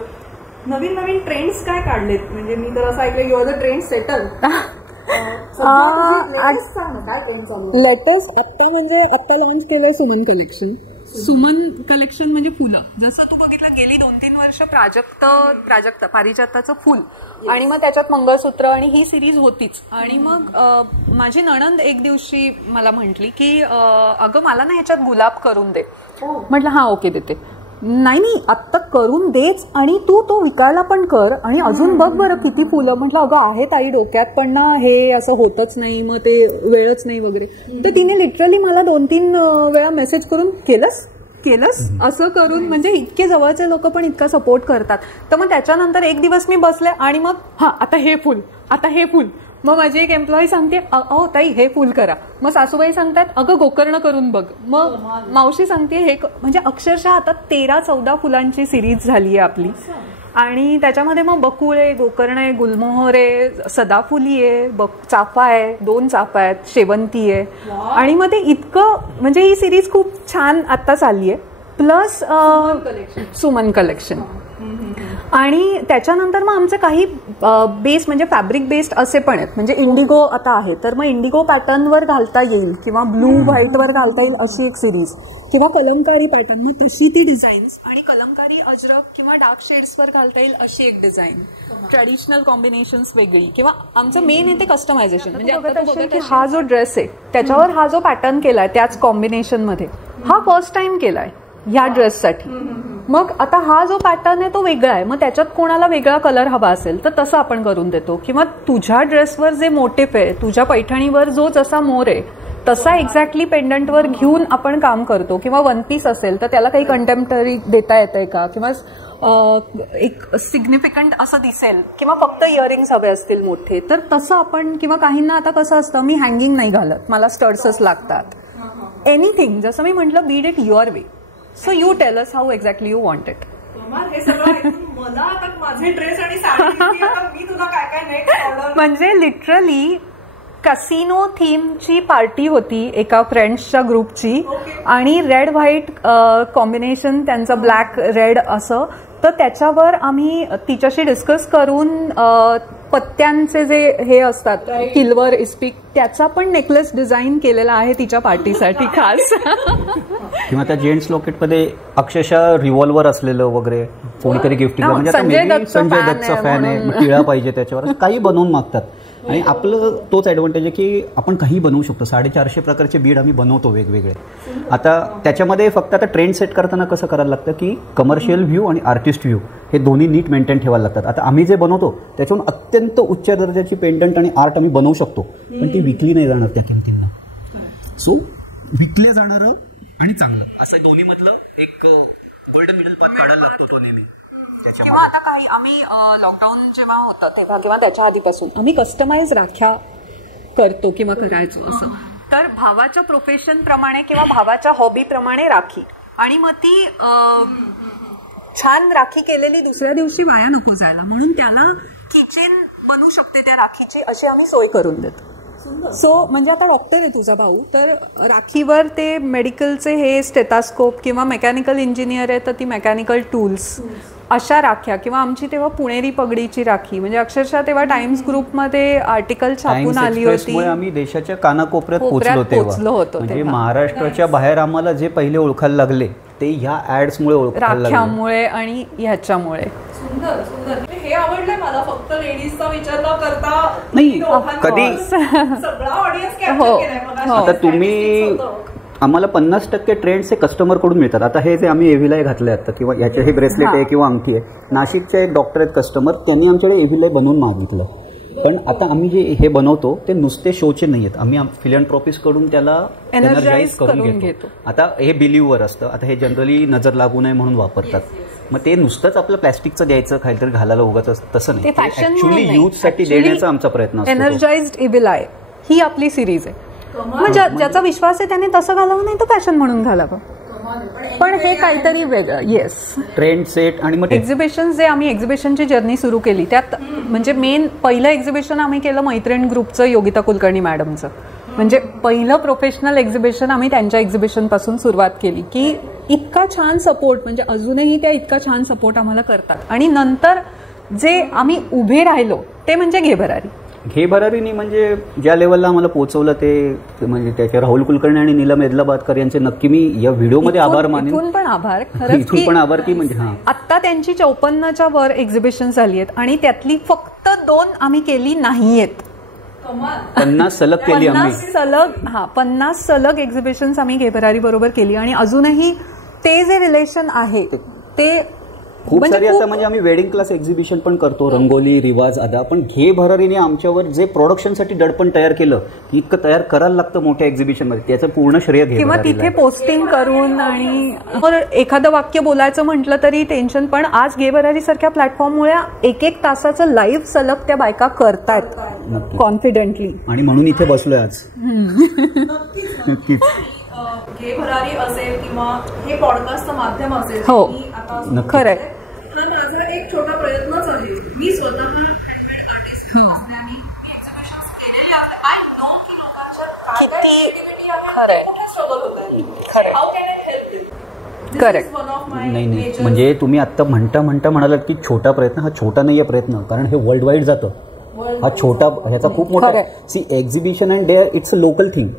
नवीन ट्रेंड्स काय काढलेत, म्हणजे मी तर असं ऐकलं you are the trend setter. Latest आत्ता म्हणजे आत्ता लॉन्च केलंय सुमन कलेक्शन. सुमन कलेक्शन म्हणजे फुलं, जसं तू बघितलं गेली 2-3 वर्ष प्राजक्त पारिजाताचं फुल आणि मग त्याच्यात मंगळसूत्र आणि ही सिरीज होतीच. आणि मग माझी नणंद एक दिवशी मला म्हटली की अगं मला ना ह्याच्यात गुलाब करून दे. म्हटलं हा ओके देते. नाही आत्ता करून देच आणि तू तो विकायला पण कर आणि अजून बघ बरं किती फुलं. म्हटलं अगं आहेत आई डोक्यात, पण ना हे असं होतच नाही, मग ते वेळच नाही वगैरे. तर तिने लिटरली मला 2-3 वेळा मेसेज करून केलंस असं करून, म्हणजे इतके जवळचे लोक पण इतका सपोर्ट करतात. तर मग त्याच्यानंतर एक दिवस मी बसले आणि मग आता हे फुल. मग माझी एक एम्प्लॉई सांगते अहो ताई हे फुल करा. मग सासूबाई सांगतात अगं गोकर्ण करून बघ. मग मावशी सांगते हे म्हणजे अक्षरशः आता 13-14 फुलांची सिरीज झाली आहे आपली. आणि त्याच्यामध्ये मग बकुळ आहे, गोकर्ण आहे, गुलमोहर आहे, सदाफुली आहे, चाफा आहे, 2 चाफा आहेत, शेवंती आहे. आणि मग ते इतकं म्हणजे ही सिरीज खूप छान आता चालली आहे. Plus Suman collection. आणि त्याच्यानंतर मग आमचे काही बेस म्हणजे फॅब्रिक बेस्ड असे पण आहेत. म्हणजे इंडिगो आता आहे तर मग इंडिगो पॅटर्नवर घालता येईल किंवा ब्लू व्हाईटवर घालता येईल अशी एक सिरीज, किंवा कलमकारी पॅटर्न मग तशी ती डिझाईन्स, आणि कलमकारी अजरक किंवा डार्क शेड्सवर घालता येईल अशी एक डिझाईन, ट्रॅडिशनल कॉम्बिनेशन्स वेगळी. किंवा आमचं मेन आहे ते कस्टमायझेशन. म्हणजे हा जो ड्रेस आहे त्याच्यावर हा जो पॅटर्न केलाय त्याच कॉम्बिनेशनमध्ये हा फर्स्ट टाइम केलाय ह्या ड्रेससाठी. मग आता हा जो पॅटर्न आहे तो वेगळा आहे, मग त्याच्यात कोणाला वेगळा कलर हवा असेल तर तसं आपण करून देतो. किंवा तुझ्या ड्रेसवर जे मोटिफ आहे, तुझ्या पैठणीवर जो जसा मोर आहे तसा एक्झॅक्टली पेंडंटवर घेऊन आपण काम करतो. किंवा 1 पीस असेल तर त्याला काही कंटेम्पररी देता येतंय का, किंवा एक सिग्निफिकंट असं दिसेल, किंवा फक्त इयरिंग्स हवे असतील मोठे तर तसं आपण. किंवा काहींना आता कसं असतं मी हँगिंग नाही घालत, मला स्टड्सच लागतात. एनिथिंग, जसं मी म्हटलं Beed it your way. So you tell us how exactly you want it. म्हणजे लिटरली कसिनो थीमची पार्टी होती एका फ्रेंड्सच्या ग्रुपची, आणि रेड व्हाईट कॉम्बिनेशन त्यांचं ब्लॅक रेड असं. तर त्याच्यावर आम्ही तिच्याशी डिस्कस करून पत्त्यांचे जे हे असतात किल्वर इस्पिक त्याचा पण नेकलेस डिझाईन केलेला आहे तिच्या पार्टीसाठी खास. किंवा त्या जेंट्स लॉकेटमध्ये अक्षरशः रिव्हॉल्वर असलेलं वगैरे कोणीतरी गिफ्ट, म्हणजे संजय दत्तचा फॅन आहे, टिळा पाहिजे त्याच्यावर, काही बनवून मागतात. आणि आपलं तोच ॲडव्हान्टेज आहे की आपण काही बनवू शकतो. 450 प्रकारचे बीड आम्ही बनवतो वेगवेगळे. आता त्याच्यामध्ये फक्त आता ट्रेंड सेट करताना कसं करायला लागतं की कमर्शियल व्ह्यू आणि आर्टिस्ट व्ह्यू हे दोन्ही नीट मेंटेन ठेवायला लागतात. आता आम्ही जे बनवतो त्याच्याहून अत्यंत उच्च दर्जाची पेंडंट आणि आर्ट आम्ही बनवू शकतो, पण ती विकली नाही जाणार त्या किमतींना. सो विकले जाणारं आणि चांगलं असं दोन्ही मधलं एक गोल्डन मिडल पाथ काढायला लागतो तो नेहमी. किंवा आता काही आम्ही लॉकडाऊन जेव्हा होतं तेव्हा किंवा त्याच्या आधीपासून आम्ही कस्टमाइज राख्या करतो किंवा करायचो असं. तर भावाच्या प्रोफेशन प्रमाणे किंवा भावाच्या हॉबी प्रमाणे राखी, आणि मग ती छान राखी केलेली दुसऱ्या दिवशी वाया नको जायला म्हणून त्याला किचन बनू शकते त्या राखीची अशी आम्ही सोय करून देतो. सो म्हणजे आता डॉक्टर आहे तुझा भाऊ, तर राखीवर ते मेडिकलचे हे स्टेथोस्कोप किंवा मेकॅनिकल इंजिनियर आहे तर ती मेकॅनिकल टूल्स अशा राख्या, किंवा आमची तेव्हा पुणेरी पगडीची राखी म्हणजे अक्षरशः तेव्हा टाइम्स ग्रुपमध्ये आर्टिकल छापून आली होती. आम्ही देशाच्या कानाकोपऱ्यात पोहोचलो होतो. म्हणजे महाराष्ट्राच्या बाहेर आम्हाला जे पहिले ओळखायला लागले ते ह्या ऍड्समुळे ओळखायला लागले, राख्यामुळे आणि ह्याच्यामुळे. सुंदर सुंदर, हे आवडलंय मला. फक्त लेडीजचा विचार न करता नाही कधी सगळा ऑडियन्स कॅप्चर केलाय. आता तुम्ही आम्हाला 50% ट्रेंड्स हे कस्टमरकडून मिळतात. आता हे जे आम्ही एव्हिलाय घातले आता किंवा याचे हे ब्रेसलेट आहे किंवा अंगठी आहे, नाशिकचे एक डॉक्टर आहेत कस्टमर, त्यांनी आमच्याकडे एव्हिलाय बनवून मागितलं. पण आता आम्ही जे हे बनवतो ते नुसते शोचे नाही आहेत, आम्ही फिलॅन्थ्रॉपिस्टकडून त्याला एनर्जाइज करून घेतो. आता हे बिलीव्हवर असतं, आता हे जनरली नजर लागू नये म्हणून वापरतात. मग ते नुसतंच आपलं प्लॅस्टिकचं द्यायचं काहीतरी घालायला उगाच तसं नाही, ऍक्च्युअली यूथसाठी देण्याचा आमचा प्रयत्न असतो. एनर्जाइज्ड एव्हिलाय ही आपली सिरीज आहे. मग ज्याचा विश्वास आहे त्याने तसं घालावं, नाही तो फॅशन म्हणून घालावं, पण हे काहीतरी वेगळं. Yes, trend set. आणि मग एक्झिबिशन जे आम्ही एक्झिबिशनची जर्नी सुरू केली त्यात म्हणजे मेन पहिलं एक्झिबिशन आम्ही केलं मैत्रीण ग्रुपचं, योगिता कुलकर्णी मॅडमचं. म्हणजे पहिलं प्रोफेशनल एक्झिबिशन आम्ही त्यांच्या एक्झिबिशन पासून सुरुवात केली की इतका छान सपोर्ट, म्हणजे अजूनही त्या इतका छान सपोर्ट आम्हाला करतात. आणि नंतर जे आम्ही उभे राहिलो ते म्हणजे घे भरारीनी म्हणजे ज्या लेवलला आम्हाला पोहोचवलं ते म्हणजे त्याच्या राहुल कुलकर्णी आणि नीलम एदलाबादकर यांचे नक्की मी या व्हिडिओमध्ये आभार मानेन. इथून पण आभार, इथून पण आभार की म्हणजे आता त्यांची 54च्या वर एक्झिबिशन झाली आहेत आणि त्यातली फक्त 2 आम्ही केली नाहीयेत. 50 सलग केली आम्ही. 50 सलग एक्झिबिशन्स आम्ही घे भरारी बरोबर केली. आणि अजूनही ते जे रिलेशन आहे ते खूप सारी. आता म्हणजे आम्ही वेडिंग क्लास एक्झिबिशन पण करतो, रंगोली, रिवाज, अदा. पण घे भरारीने आमच्यावर जे प्रोडक्शनसाठी दडपण तयार केलं, इतकं तयार करायला लागतं मोठ्या एक्झिबिशन मध्ये, त्याचं पूर्ण श्रेय घे किंवा तिथे पोस्टिंग करून. आणि एखादं वाक्य बोलायचं म्हटलं तरी टेन्शन, पण आज घे भरारी सारख्या प्लॅटफॉर्ममुळे 1-1 तासाचं लाईव्ह सलग त्या बायका करतायत कॉन्फिडेंटली. आणि म्हणून इथे बसलोय आज. नक्कीच. घे भरारी असेल किंवा हे पॉडकास्टचं माध्यम असेल, हो खरंय, हा माझा एक छोटा प्रयत्नच आहे. मी स्वतः हँडमेड आर्टिस्ट असल्याने एक्झिबिशन्स केलेली आहे. आय नो की लोकांच्या नाही म्हणजे तुम्ही आता म्हणता म्हणालात की छोटा प्रयत्न. हा छोटा नाहीये प्रयत्न, कारण हे वर्ल्ड वाईड जातं. हा छोटा, ह्याचा खूप मोठा. See exhibition and there it's a local thing.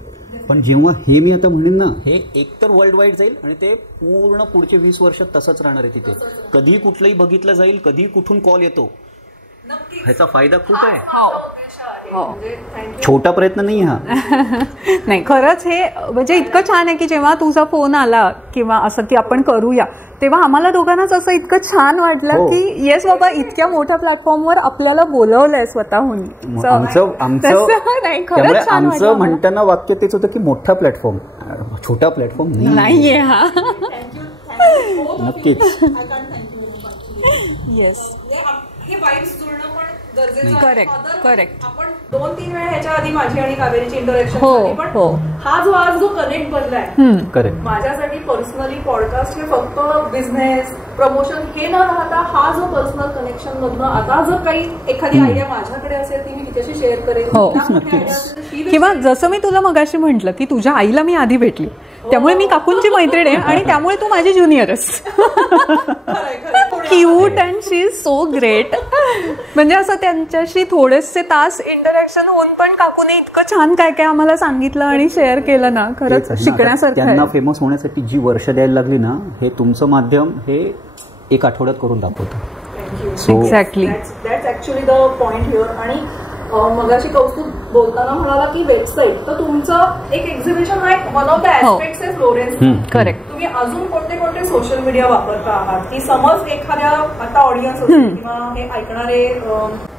पण जेव्हा हे मी आता म्हणेन ना, हे एकतर वर्ल्ड वाईड जाईल आणि ते पूर्ण पुढचे 20 वर्षात तसंच राहणार आहे. तिथे कधी कुठलंही बघितलं जाईल, कधी कुठून कॉल येतो, ह्याचा फायदा खूप आहे. छोटा प्रयत्न नाही हा. नाही, खरंच हे म्हणजे इतकं छान आहे की जेव्हा तुझा फोन आला किंवा असं की आपण करूया, तेव्हा आम्हाला दोघांनाच असं इतकं छान वाटलं की येस बाबा, इतक्या मोठ्या प्लॅटफॉर्मवर आपल्याला बोलवलंय स्वतःहून. आमचं म्हणताना वाक्य तेच होतं की मोठा प्लॅटफॉर्म, छोटा प्लॅटफॉर्म नाहीये हा. नक्कीच. येस, हे वाईब्स जुळणं पण गरजेचं. करेक्ट. आपण 2-3 वेळा ह्याच्या आधी माझी आणि कावेरीची इंटरॅक्शन झाली, पण हा जो कनेक्ट बनलाय माझ्यासाठी पर्सनली, पॉडकास्ट हे फक्त बिझनेस प्रमोशन हे न राहता हा जो पर्सनल कनेक्शन मधनं आता जर काही एखादी आयडिया माझ्याकडे असेल ती मी तिच्याशी शेअर करेन. किंवा जसं मी तुला मगाशी म्हटलं की तुझ्या आईला मी आधी भेटली, त्यामुळे मी काकूंची मैत्रीण आहे आणि त्यामुळे तू माझी ज्युनियरच. Cute and she is so great. म्हणजे असं त्यांच्याशी थोडेसे तास इंटरॅक्शन होऊन पण काकूने इतकं छान काय काय आम्हाला सांगितलं आणि शेअर केलं ना, खरंच शिकण्यासारखं. त्यांना फेमस होण्यासाठी जी वर्ष द्यायला लागली ना, हे तुमचं माध्यम हे 1 आठवड्यात करून दाखवतं. Exactly, that's actually the point here. आणि मगाशी कौस्तुभ बोलताना म्हणाला की वेबसाईट, तर तुमचं एक एक्झिबिशन हा एक वन ऑफ द ऍस्पेक्ट्स आहे फ्लोरेन्स. करेक्ट. तुम्ही अजून कोणते कोणते सोशल मीडिया वापरता आहात की समज एखाद्या आता ऑडियन्स असेल किंवा हे ऐकणारे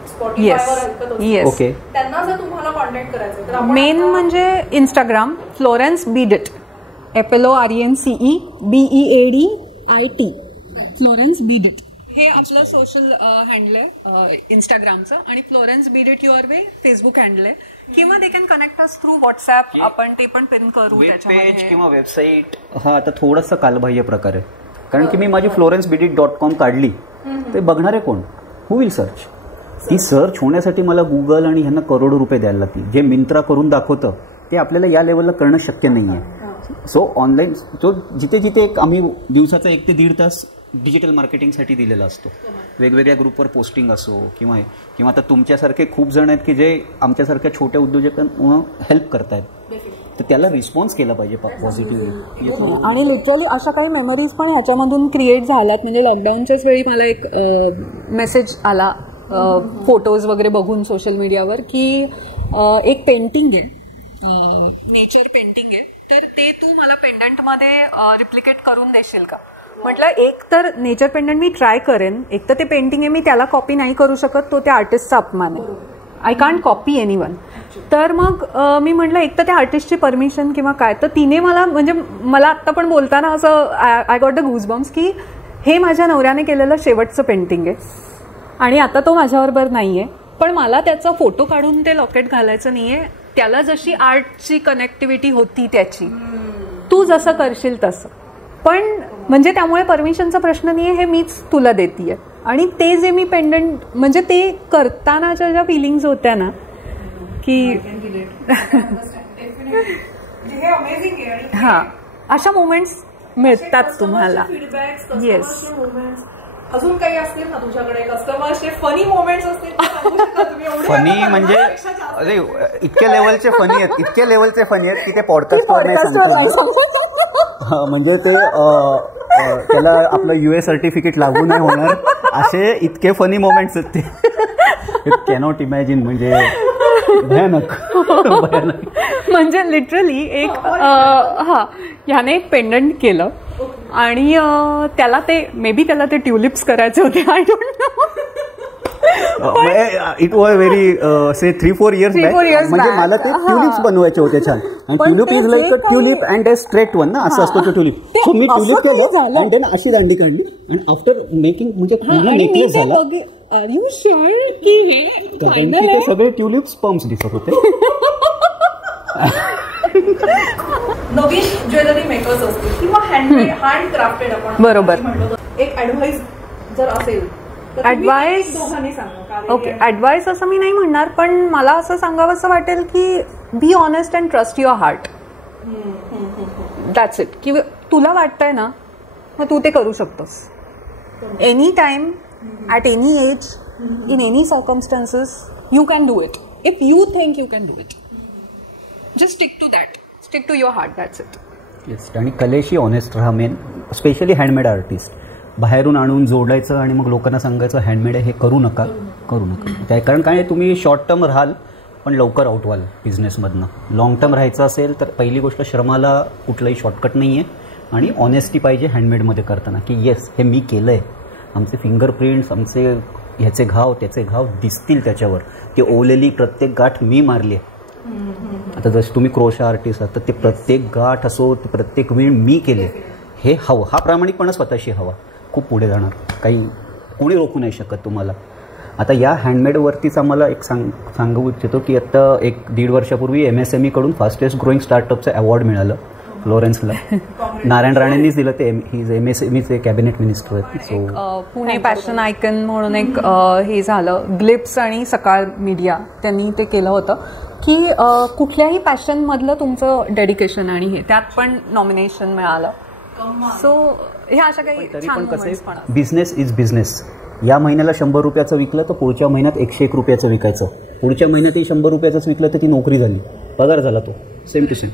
स्पॉटिफायवर ऐकत असतील, त्यांना जर तुम्हाला कॉन्टॅक्ट करायचं तर मेन म्हणजे Instagram Florence bead it FLORENCEBEADIT Florence bead it हे आपलं सोशल हँडल आहे इंस्टाग्रामचं, आणि Florence bead it your way Facebook handle आहे, किंवा they can connect us through WhatsApp. आपण ते पण पिन करू पेज किंवा वेबसाईट. हा आता थोडासा कालबाह्य प्रकार आहे, कारण की मी माझी FlorenceBidit.com काढली, ते बघणारे कोण? हु विल सर्च? ती सर्च होण्यासाठी मला गुगल आणि ह्यांना करोडो रुपये द्यायला लागतील. जे मिंत्रा करून दाखवतं ते आपल्याला या लेवलला करणं शक्य नाही आहे. सो ऑनलाईन जिथे जिथे आम्ही दिवसाचा 1 ते 1.5 तास डिजिटल मार्केटिंगसाठी दिलेला असतो. वेगवेगळ्या ग्रुपवर पोस्टिंग असो किंवा आता तुमच्यासारखे खूप जण आहेत की जे आमच्यासारख्या छोट्या उद्योजकांना हेल्प करतायत, तर त्याला रिस्पॉन्स केला पाहिजे पॉझिटिव्हली. आणि लिटरली अशा काही मेमरीज पण ह्याच्यामधून क्रिएट झाल्यात. म्हणजे लॉकडाऊनच्याच वेळी मला एक मेसेज आला फोटोज वगैरे बघून सोशल मीडियावर की एक पेंटिंग आहे, नेचर पेंटिंग आहे, तर ते तू मला पेंडंटमध्ये रिप्लिकेट करून देशील का? म्हटलं एक तर नेचर पेंडंट मी ट्राय करेन, एक तर ते पेंटिंग आहे, मी त्याला कॉपी नाही करू शकत, तो त्या आर्टिस्टचा अपमान आहे. I can't copy anyone. तर मग मी म्हटलं एक तर त्या आर्टिस्टची परमिशन किंवा काय. तर तिने मला, म्हणजे मला आत्ता पण बोलताना असं आय गॉट द गूजबम्स की हे माझ्या नवऱ्याने केलेलं शेवटचं पेंटिंग आहे आणि आता तो माझ्याबरोबर नाही आहे, पण मला त्याचा फोटो काढून ते लॉकेट घालायचं नाही आहे. त्याला जशी आर्टची कनेक्टिव्हिटी होती त्याची, तू जसं करशील तसं. पण म्हणजे त्यामुळे परमिशनचा प्रश्न नाही आहे, हे मीच तुला देतीये. आणि ते जे मी पेंडंट, म्हणजे ते करतानाच्या ज्या फिलिंग्स होत्या ना की हा, अशा मोमेंट्स मिळतात तुम्हाला. येस. अजून काही असतील ना तुझ्याकडे कस्टमर्सचे फनी मोमेंट्स असतील? फनी म्हणजे अरे इतक्या लेवलचे फनी आहेत की ते पॉडकास्टवर नाही सांगतात. म्हणजे ते त्याला आपलं UA सर्टिफिकेट लागू नाही होणार असे इतके फनी मोमेंट्स आहेत ते. Cannot imagine. म्हणजे भयानक. म्हणजे लिटरली एक ह्याने एक पेंडंट केलं आणि त्याला ते मे बी त्याला ते ट्युलिप्स करायचे होते. I don't know. It was very say 3-4 years back. म्हणजे मला ते ट्युलिप्स बनवायचे होते छान. आणि tulip is like a tulip and a straight one ना, असं असतो तो ट्युलिप. सो मी ट्युलिप केलं अँड देन अशी दांडी काढली आणि आफ्टर मेकिंग म्हणजे पूर्ण नेकलेस झाला. आर यू शुअर की हे फायनल आहे? सगळे ट्युलिप्स पम्प्स दिसत होते. नवीन ज्वेलरी मेकर्स असतील किंवा हँड क्राफ्टेड आपण बरोबर एक ऍडव्हाइस जर असेल तर ॲडवाइस. दोघांनी सांगा. ओके, ॲडवाइस असं मी नाही म्हणणार, पण मला असं सांगावं असं वाटेल की be honest and trust your heart. That's it. की तुला वाटतंय ना, मग तू ते करू शकतोस. Any time, at any age, in any circumstances, you can do it. If you think you can do it, just stick to that. Stick to your heart. That's it. Yes. आणि कलेशी ऑनेस्ट राहा. Main specially handmade artist. बाहेरून आणून जोडायचं आणि मग लोकांना सांगायचं handmade आहे, हे करू नका. त्या कारण काय, तुम्ही शॉर्ट टर्म राहाल पण लवकर आउट व्हाल बिझनेसमधनं. लॉंग टर्म राहायचं असेल तर पहिली गोष्ट, श्रमाला कुठलाही शॉर्टकट नाही आहे आणि ऑनेस्टी पाहिजे हँडमेडमध्ये करताना की येस हे मी केलं आहे. आमचे फिंगरप्रिंट्स, आमचे ह्याचे घाव त्याचे घाव दिसतील त्याच्यावर. ती ओवलेली प्रत्येक गाठ मी मारली आहे. आता जसं तुम्ही क्रोशा आर्टिस्ट आहात तर ते प्रत्येक गाठ असो, ते प्रत्येक विण मी केले. हे हवं, हा प्रामाणिकपणा स्वतःशी हवा. खूप पुढे जाणार. काही कोणी रोखू नाही शकत तुम्हाला. आता या हँडमेडवरतीच आम्हाला एक सांगू इच्छितो की आता 1-1.5 वर्षापूर्वी MSME कडून फास्टेस्ट ग्रोईंग स्टार्टअपचं अवॉर्ड मिळालं फ्लोरेन्सला. नारायण राणेंनीच दिलं. ते ही MSMEचे कॅबिनेट मिनिस्टर आहेत. सो पुणे पॅशन आयकन म्हणून एक हे झालं, ग्लिप्स आणि सकाळ मीडिया त्यांनी ते केलं होतं की कुठल्याही पॅशनमधलं तुमचं डेडिकेशन आणि हे त्यात पण नॉमिनेशन मिळालं. सो ह्या अशा काही तरी पण कसं आहे, बिझनेस इज बिझनेस. या महिन्याला 100 रुपयाचं विकलं तर पुढच्या महिन्यात 101 रुपयाचं विकायचं. पुढच्या महिन्यातही 100 रुपयाचंच विकलं तर ती नोकरी झाली, पगार झाला तो. सेम टू सेम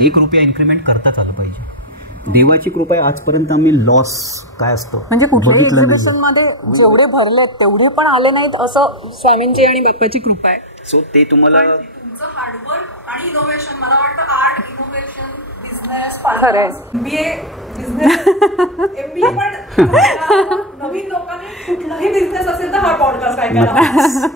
1 रुपया इन्क्रीमेंट करताच आलं पाहिजे. देवाची कृपा आहे, आजपर्यंत आम्ही लॉस काय असतो म्हणजे कुठल्याही एक्झिबिशनमध्ये जेवढे भरलेत तेवढे पण आले नाहीत, असं स्वामींची आणि बाप्पाची कृपा आहे. सो ते तुम्हाला तुमचं हार्डवर्क आणि इनोव्हेशन, मला वाटतं आर्ट, इनोव्हेशन, बिझनेस, खरंय. MBA, बिझनेस, MBA पण नवीन लोकांनी कुठलाही बिझनेस असेल तर हा पॉडकास्ट ऐकायला.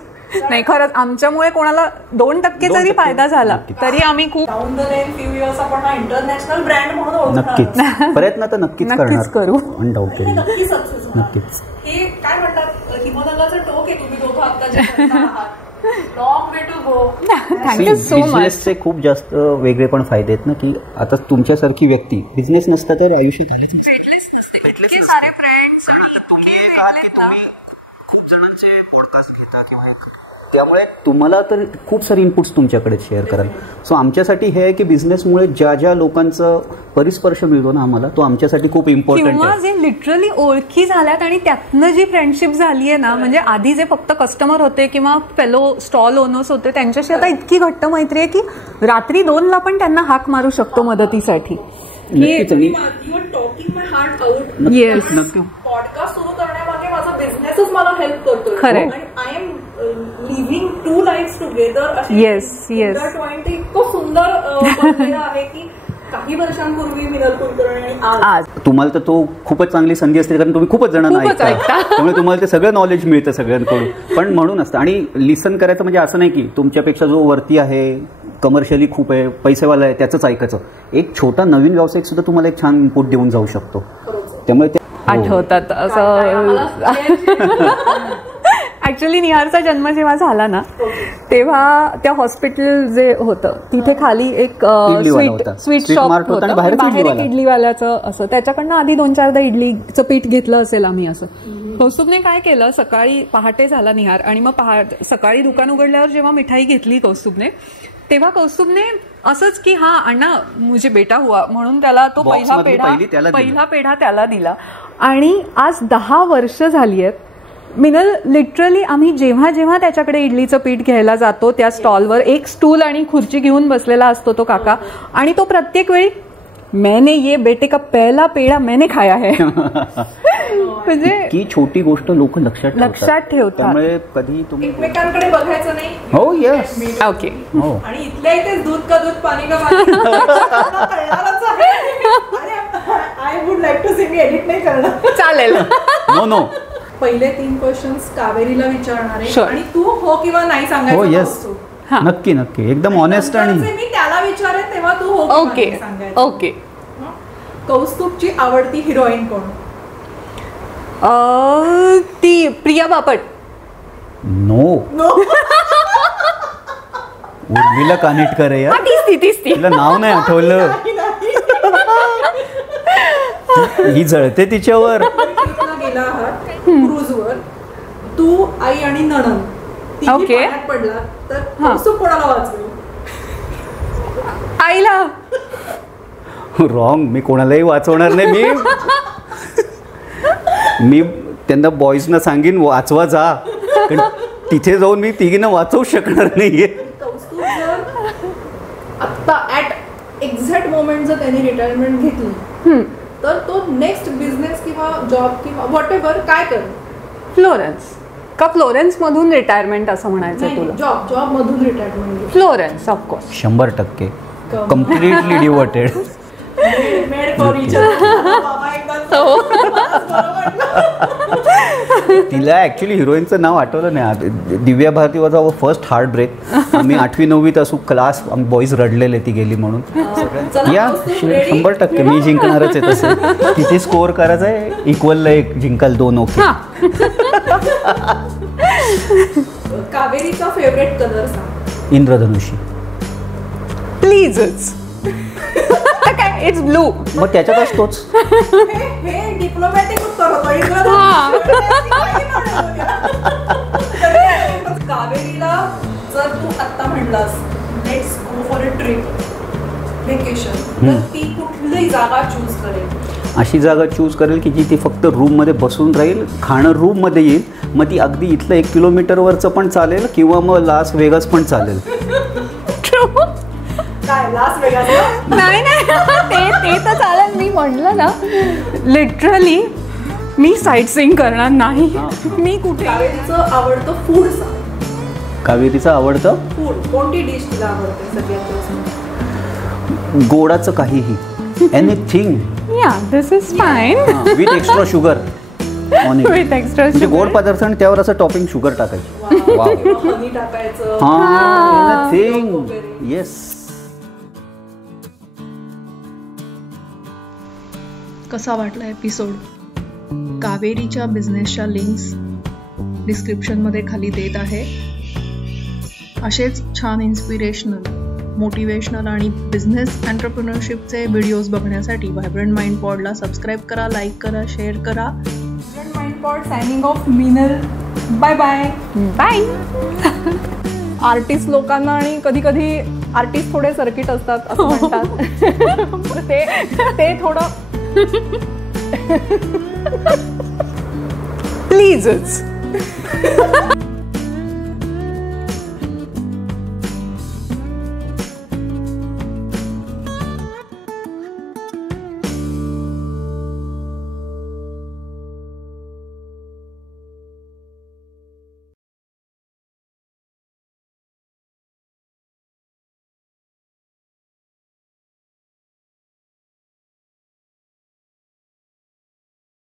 नाही खरंच आमच्यामुळे कोणाला 2% जरी फायदा झाला तरी आम्ही खूप down the line few years आपण हा इंटरनॅशनल ब्रँड म्हणून ओळखणार. नक्कीच प्रयत्न तर नक्कीच नक्कीच करू. अनडाऊटेडली नक्की सक्सेस. नक्कीच. हे काय म्हणतात हिमनगाचं टोक आहे तुम्ही दोघं आता जे करता आहात. Long way to go. Thank you so much. बिझनेसचे खूप जास्त वेगळे पण फायदे आहेत ना, की आता तुमच्यासारखी व्यक्ती बिझनेस नसता तर आयुष्यात आलेच सारे फ्रेंड्स खूप जणांचे पॉडकास्ट घेता किंवा त्यामुळे तुम्हाला तर खूप सारे इनपुट्स तुमच्याकडे शेअर कराल. सो आमच्यासाठी हे आहे की बिझनेसमुळे ज्या ज्या लोकांचा परिस्पर्श मिळतो ना आम्हाला, तो आमच्यासाठी खूप इम्पॉर्टंट किंवा आहे. जे लिटरली ओळखी झाल्यात आणि त्यातनं जी फ्रेंडशिप झाली आहे ना, म्हणजे आधी जे फक्त कस्टमर होते किंवा फेलो स्टॉल ओनर्स होते त्यांच्याशी आता इतकी घट्ट मैत्री आहे की रात्री 2ला पण त्यांना हाक मारू शकतो मदतीसाठी. नक्कीच. आणि you are talking my heart out. Yes podcast सुरू करण्यामागे माझा बिझनेसच मला हेल्प करतोय. खरंय. आणि I am living 2 lives together. Yes, yes. इतकं सुंदर बनलेलं आहे की काही वर्षांपूर्वी मिनल कुलकर्णी आणि आज तुम्हाला तर तो खूपच चांगली संधी असते, कारण तुम्ही खूपच जणांना खूपच ऐकता, ऐकता. त्यामुळे तुम्हाला ते सगळं नॉलेज मिळतं सगळ्यांकडून. पण म्हणून असतं. आणि लिसन करायचं म्हणजे असं नाही की तुमच्यापेक्षा जो वरती आहे, कमर्शियली खूप आहे, पैसेवाला आहे, त्याचंच ऐकायचं. एक छोटा नवीन व्यावसायिक सुद्धा तुम्हाला एक छान इनपुट देऊन जाऊ शकतो. त्यामुळे ते आठवतात असं. ऍक्च्युली निहारचा जन्म जेव्हा झाला ना तेव्हा त्या हॉस्पिटल जे होतं तिथे खाली एक इडलीवाला होता. स्वीट स्वीट शॉप मार्ट होतं आणि बाहेरच बाहेर एक इडलीवाला. इडलीवाल्याचं असं. त्याच्याकडनं आधी 2-4दा इडलीचं पीठ घेतलं असेल आम्ही असं. कौस्तुभने काय केलं, सकाळी पहाटे झाला निहार आणि मग सकाळी दुकान उघडल्यावर जेव्हा मिठाई घेतली कौस्तुभने, तेव्हा कौस्तुभने असंच की हा अण्णा मुझे बेटा हुआ म्हणून त्याला तो Box पहिला मधली पहिली त्याला दिली. पहिला पेढा त्याला दिला. आणि आज 10 वर्ष झाली आहेत. मिनल लिटरली आम्ही जेव्हा जेव्हा त्याच्याकडे इडलीचं पीठ घ्यायला जातो त्या स्टॉलवर एक स्टूल आणि खुर्ची घेऊन बसलेला असतो तो काका, आणि तो प्रत्येक वेळी मैंने ये बेटे का पहला पेढा मैंने खाया है. म्हणजे की छोटी गोष्ट लोक लक्षात ठेवतात. त्यामुळे कधी तुम्ही एकमेकांकडे बघायचं नाही. हो येस ओके. हो आणि इथल्या इथेच दूध का दूध पाणी का पाणी कळणारच आहे. I would like to see मी एडिट नाही करणार. चालेल. नो पहिले 3 क्वेश्चन्स कावेरीला विचारणार आहे Sure. आणि तू हो किंवा नाही हो सांगायचं. येस कौस्तुभ. हा. नक्की एकदम ऑनेस्ट. आणि नंतरचे मी त्याला विचारेन तेव्हा तू हो किंवा ओके नाही सांगायचं. ओके. हं? कौस्तुभची आवडती हिरोईन कोण? ती प्रिया बापट. नो उर्मिला कानिटकर आहे यार. तीच ती. तिला नाव नाही आठवलं. ही जळते तिच्यावर. ट्रिपला गेला आहात क्रूजवर, तू आई आणि नणंद तिघी ओके. पाण्यात पडला तर कौस्तुभ कोणाला वाचवेल? आईला. रॉंग. मी कोणालाही वाचवणार नाही. मी त्यांना बॉईजना सांगेन वाचवा जा, कारण तिथे जाऊन मी तिघींना वाचवू शकणार नाहीये. कौस्तुभ जर आत्ता ऍट एक्झॅक्ट मोमेंट जर त्यांनी रिटायरमेंट घेतली तर तो नेक्स्ट बिझनेस किंवा जॉब किंवा व्हॉट एव्हर काय करेल? फ्लोरेन्स का फ्लोरेन्स मधून रिटायरमेंट असं म्हणायचं तुला? जॉब मधून retirement. Florence of course. 100% completely devoted. Made for each तिला ऍक्च्युली हिरोईनचं नाव आठवलं नाही. Divya Bharti was our first heart break. आम्ही 8वी-9वीत असू क्लास बॉईज रडलेले ती गेली म्हणून. या 100% मी जिंकणारच आहे. तसं तिथे स्कोअर करायचं आहे, इक्वलला 1 जिंकाल 2. ओके. कावेरीचा फेवरेट कलर सांग. इंद्रधनुषी. प्लीजच. काय इट्स ब्लू. मग त्याच्यात असतोच. हे डिप्लोमॅटिक उत्तर होतं. कावेरीला जर तू आत्ता म्हणलास let's go for a trip vacation, तर ती कुठली जागा चूज करेल? अशी जागा चूज करेल की जी ती फक्त रूममध्ये बसून राहील, खाणं रूममध्ये येईल. मग ती अगदी इथलं 1 किलोमीटरवरचं पण चालेल किंवा मग लास वेगास पण चालेल. काय लास वेगास? नाही ते तर चालेल. मी म्हणलं ना लिटरली मी साईट सीइंग करणार नाही. मी कुठे. कावेरीचं आवडतं फूड सांग. कावेरीचं आवडतं फूड कोणती डिश तिला आवडते सगळ्यात जास्त? गोडाचं काहीही. एनिथिंग या this is fine. With extra sugar. On With extra म्हणजे sugar. गोड पदार्थ आणि त्यावर असं टॉपिंग शुगर टाकायची. वाव. हनी टाकायचं. हा थिंग. येस. कसा वाटला एपिसोड? कावेरीच्या बिझनेसच्या लिंक्स डिस्क्रिप्शनमध्ये खाली देत आहे. असेच छान इन्स्पिरेशनल, मोटिवेशनल आणि बिझनेस एंटरप्रेन्योरशिपचे व्हिडिओज बघण्यासाठी व्हायब्रंट माइंड पॉडला सबस्क्राईब करा, लाईक करा, शेअर करा. Vibrant mind pod signing off. Meenal, bye bye. Bye. Artist लोकांना आणि कधी कधी आर्टिस्ट थोडे सर्किट असतात असं म्हणतात. ते थोडं प्लीजच.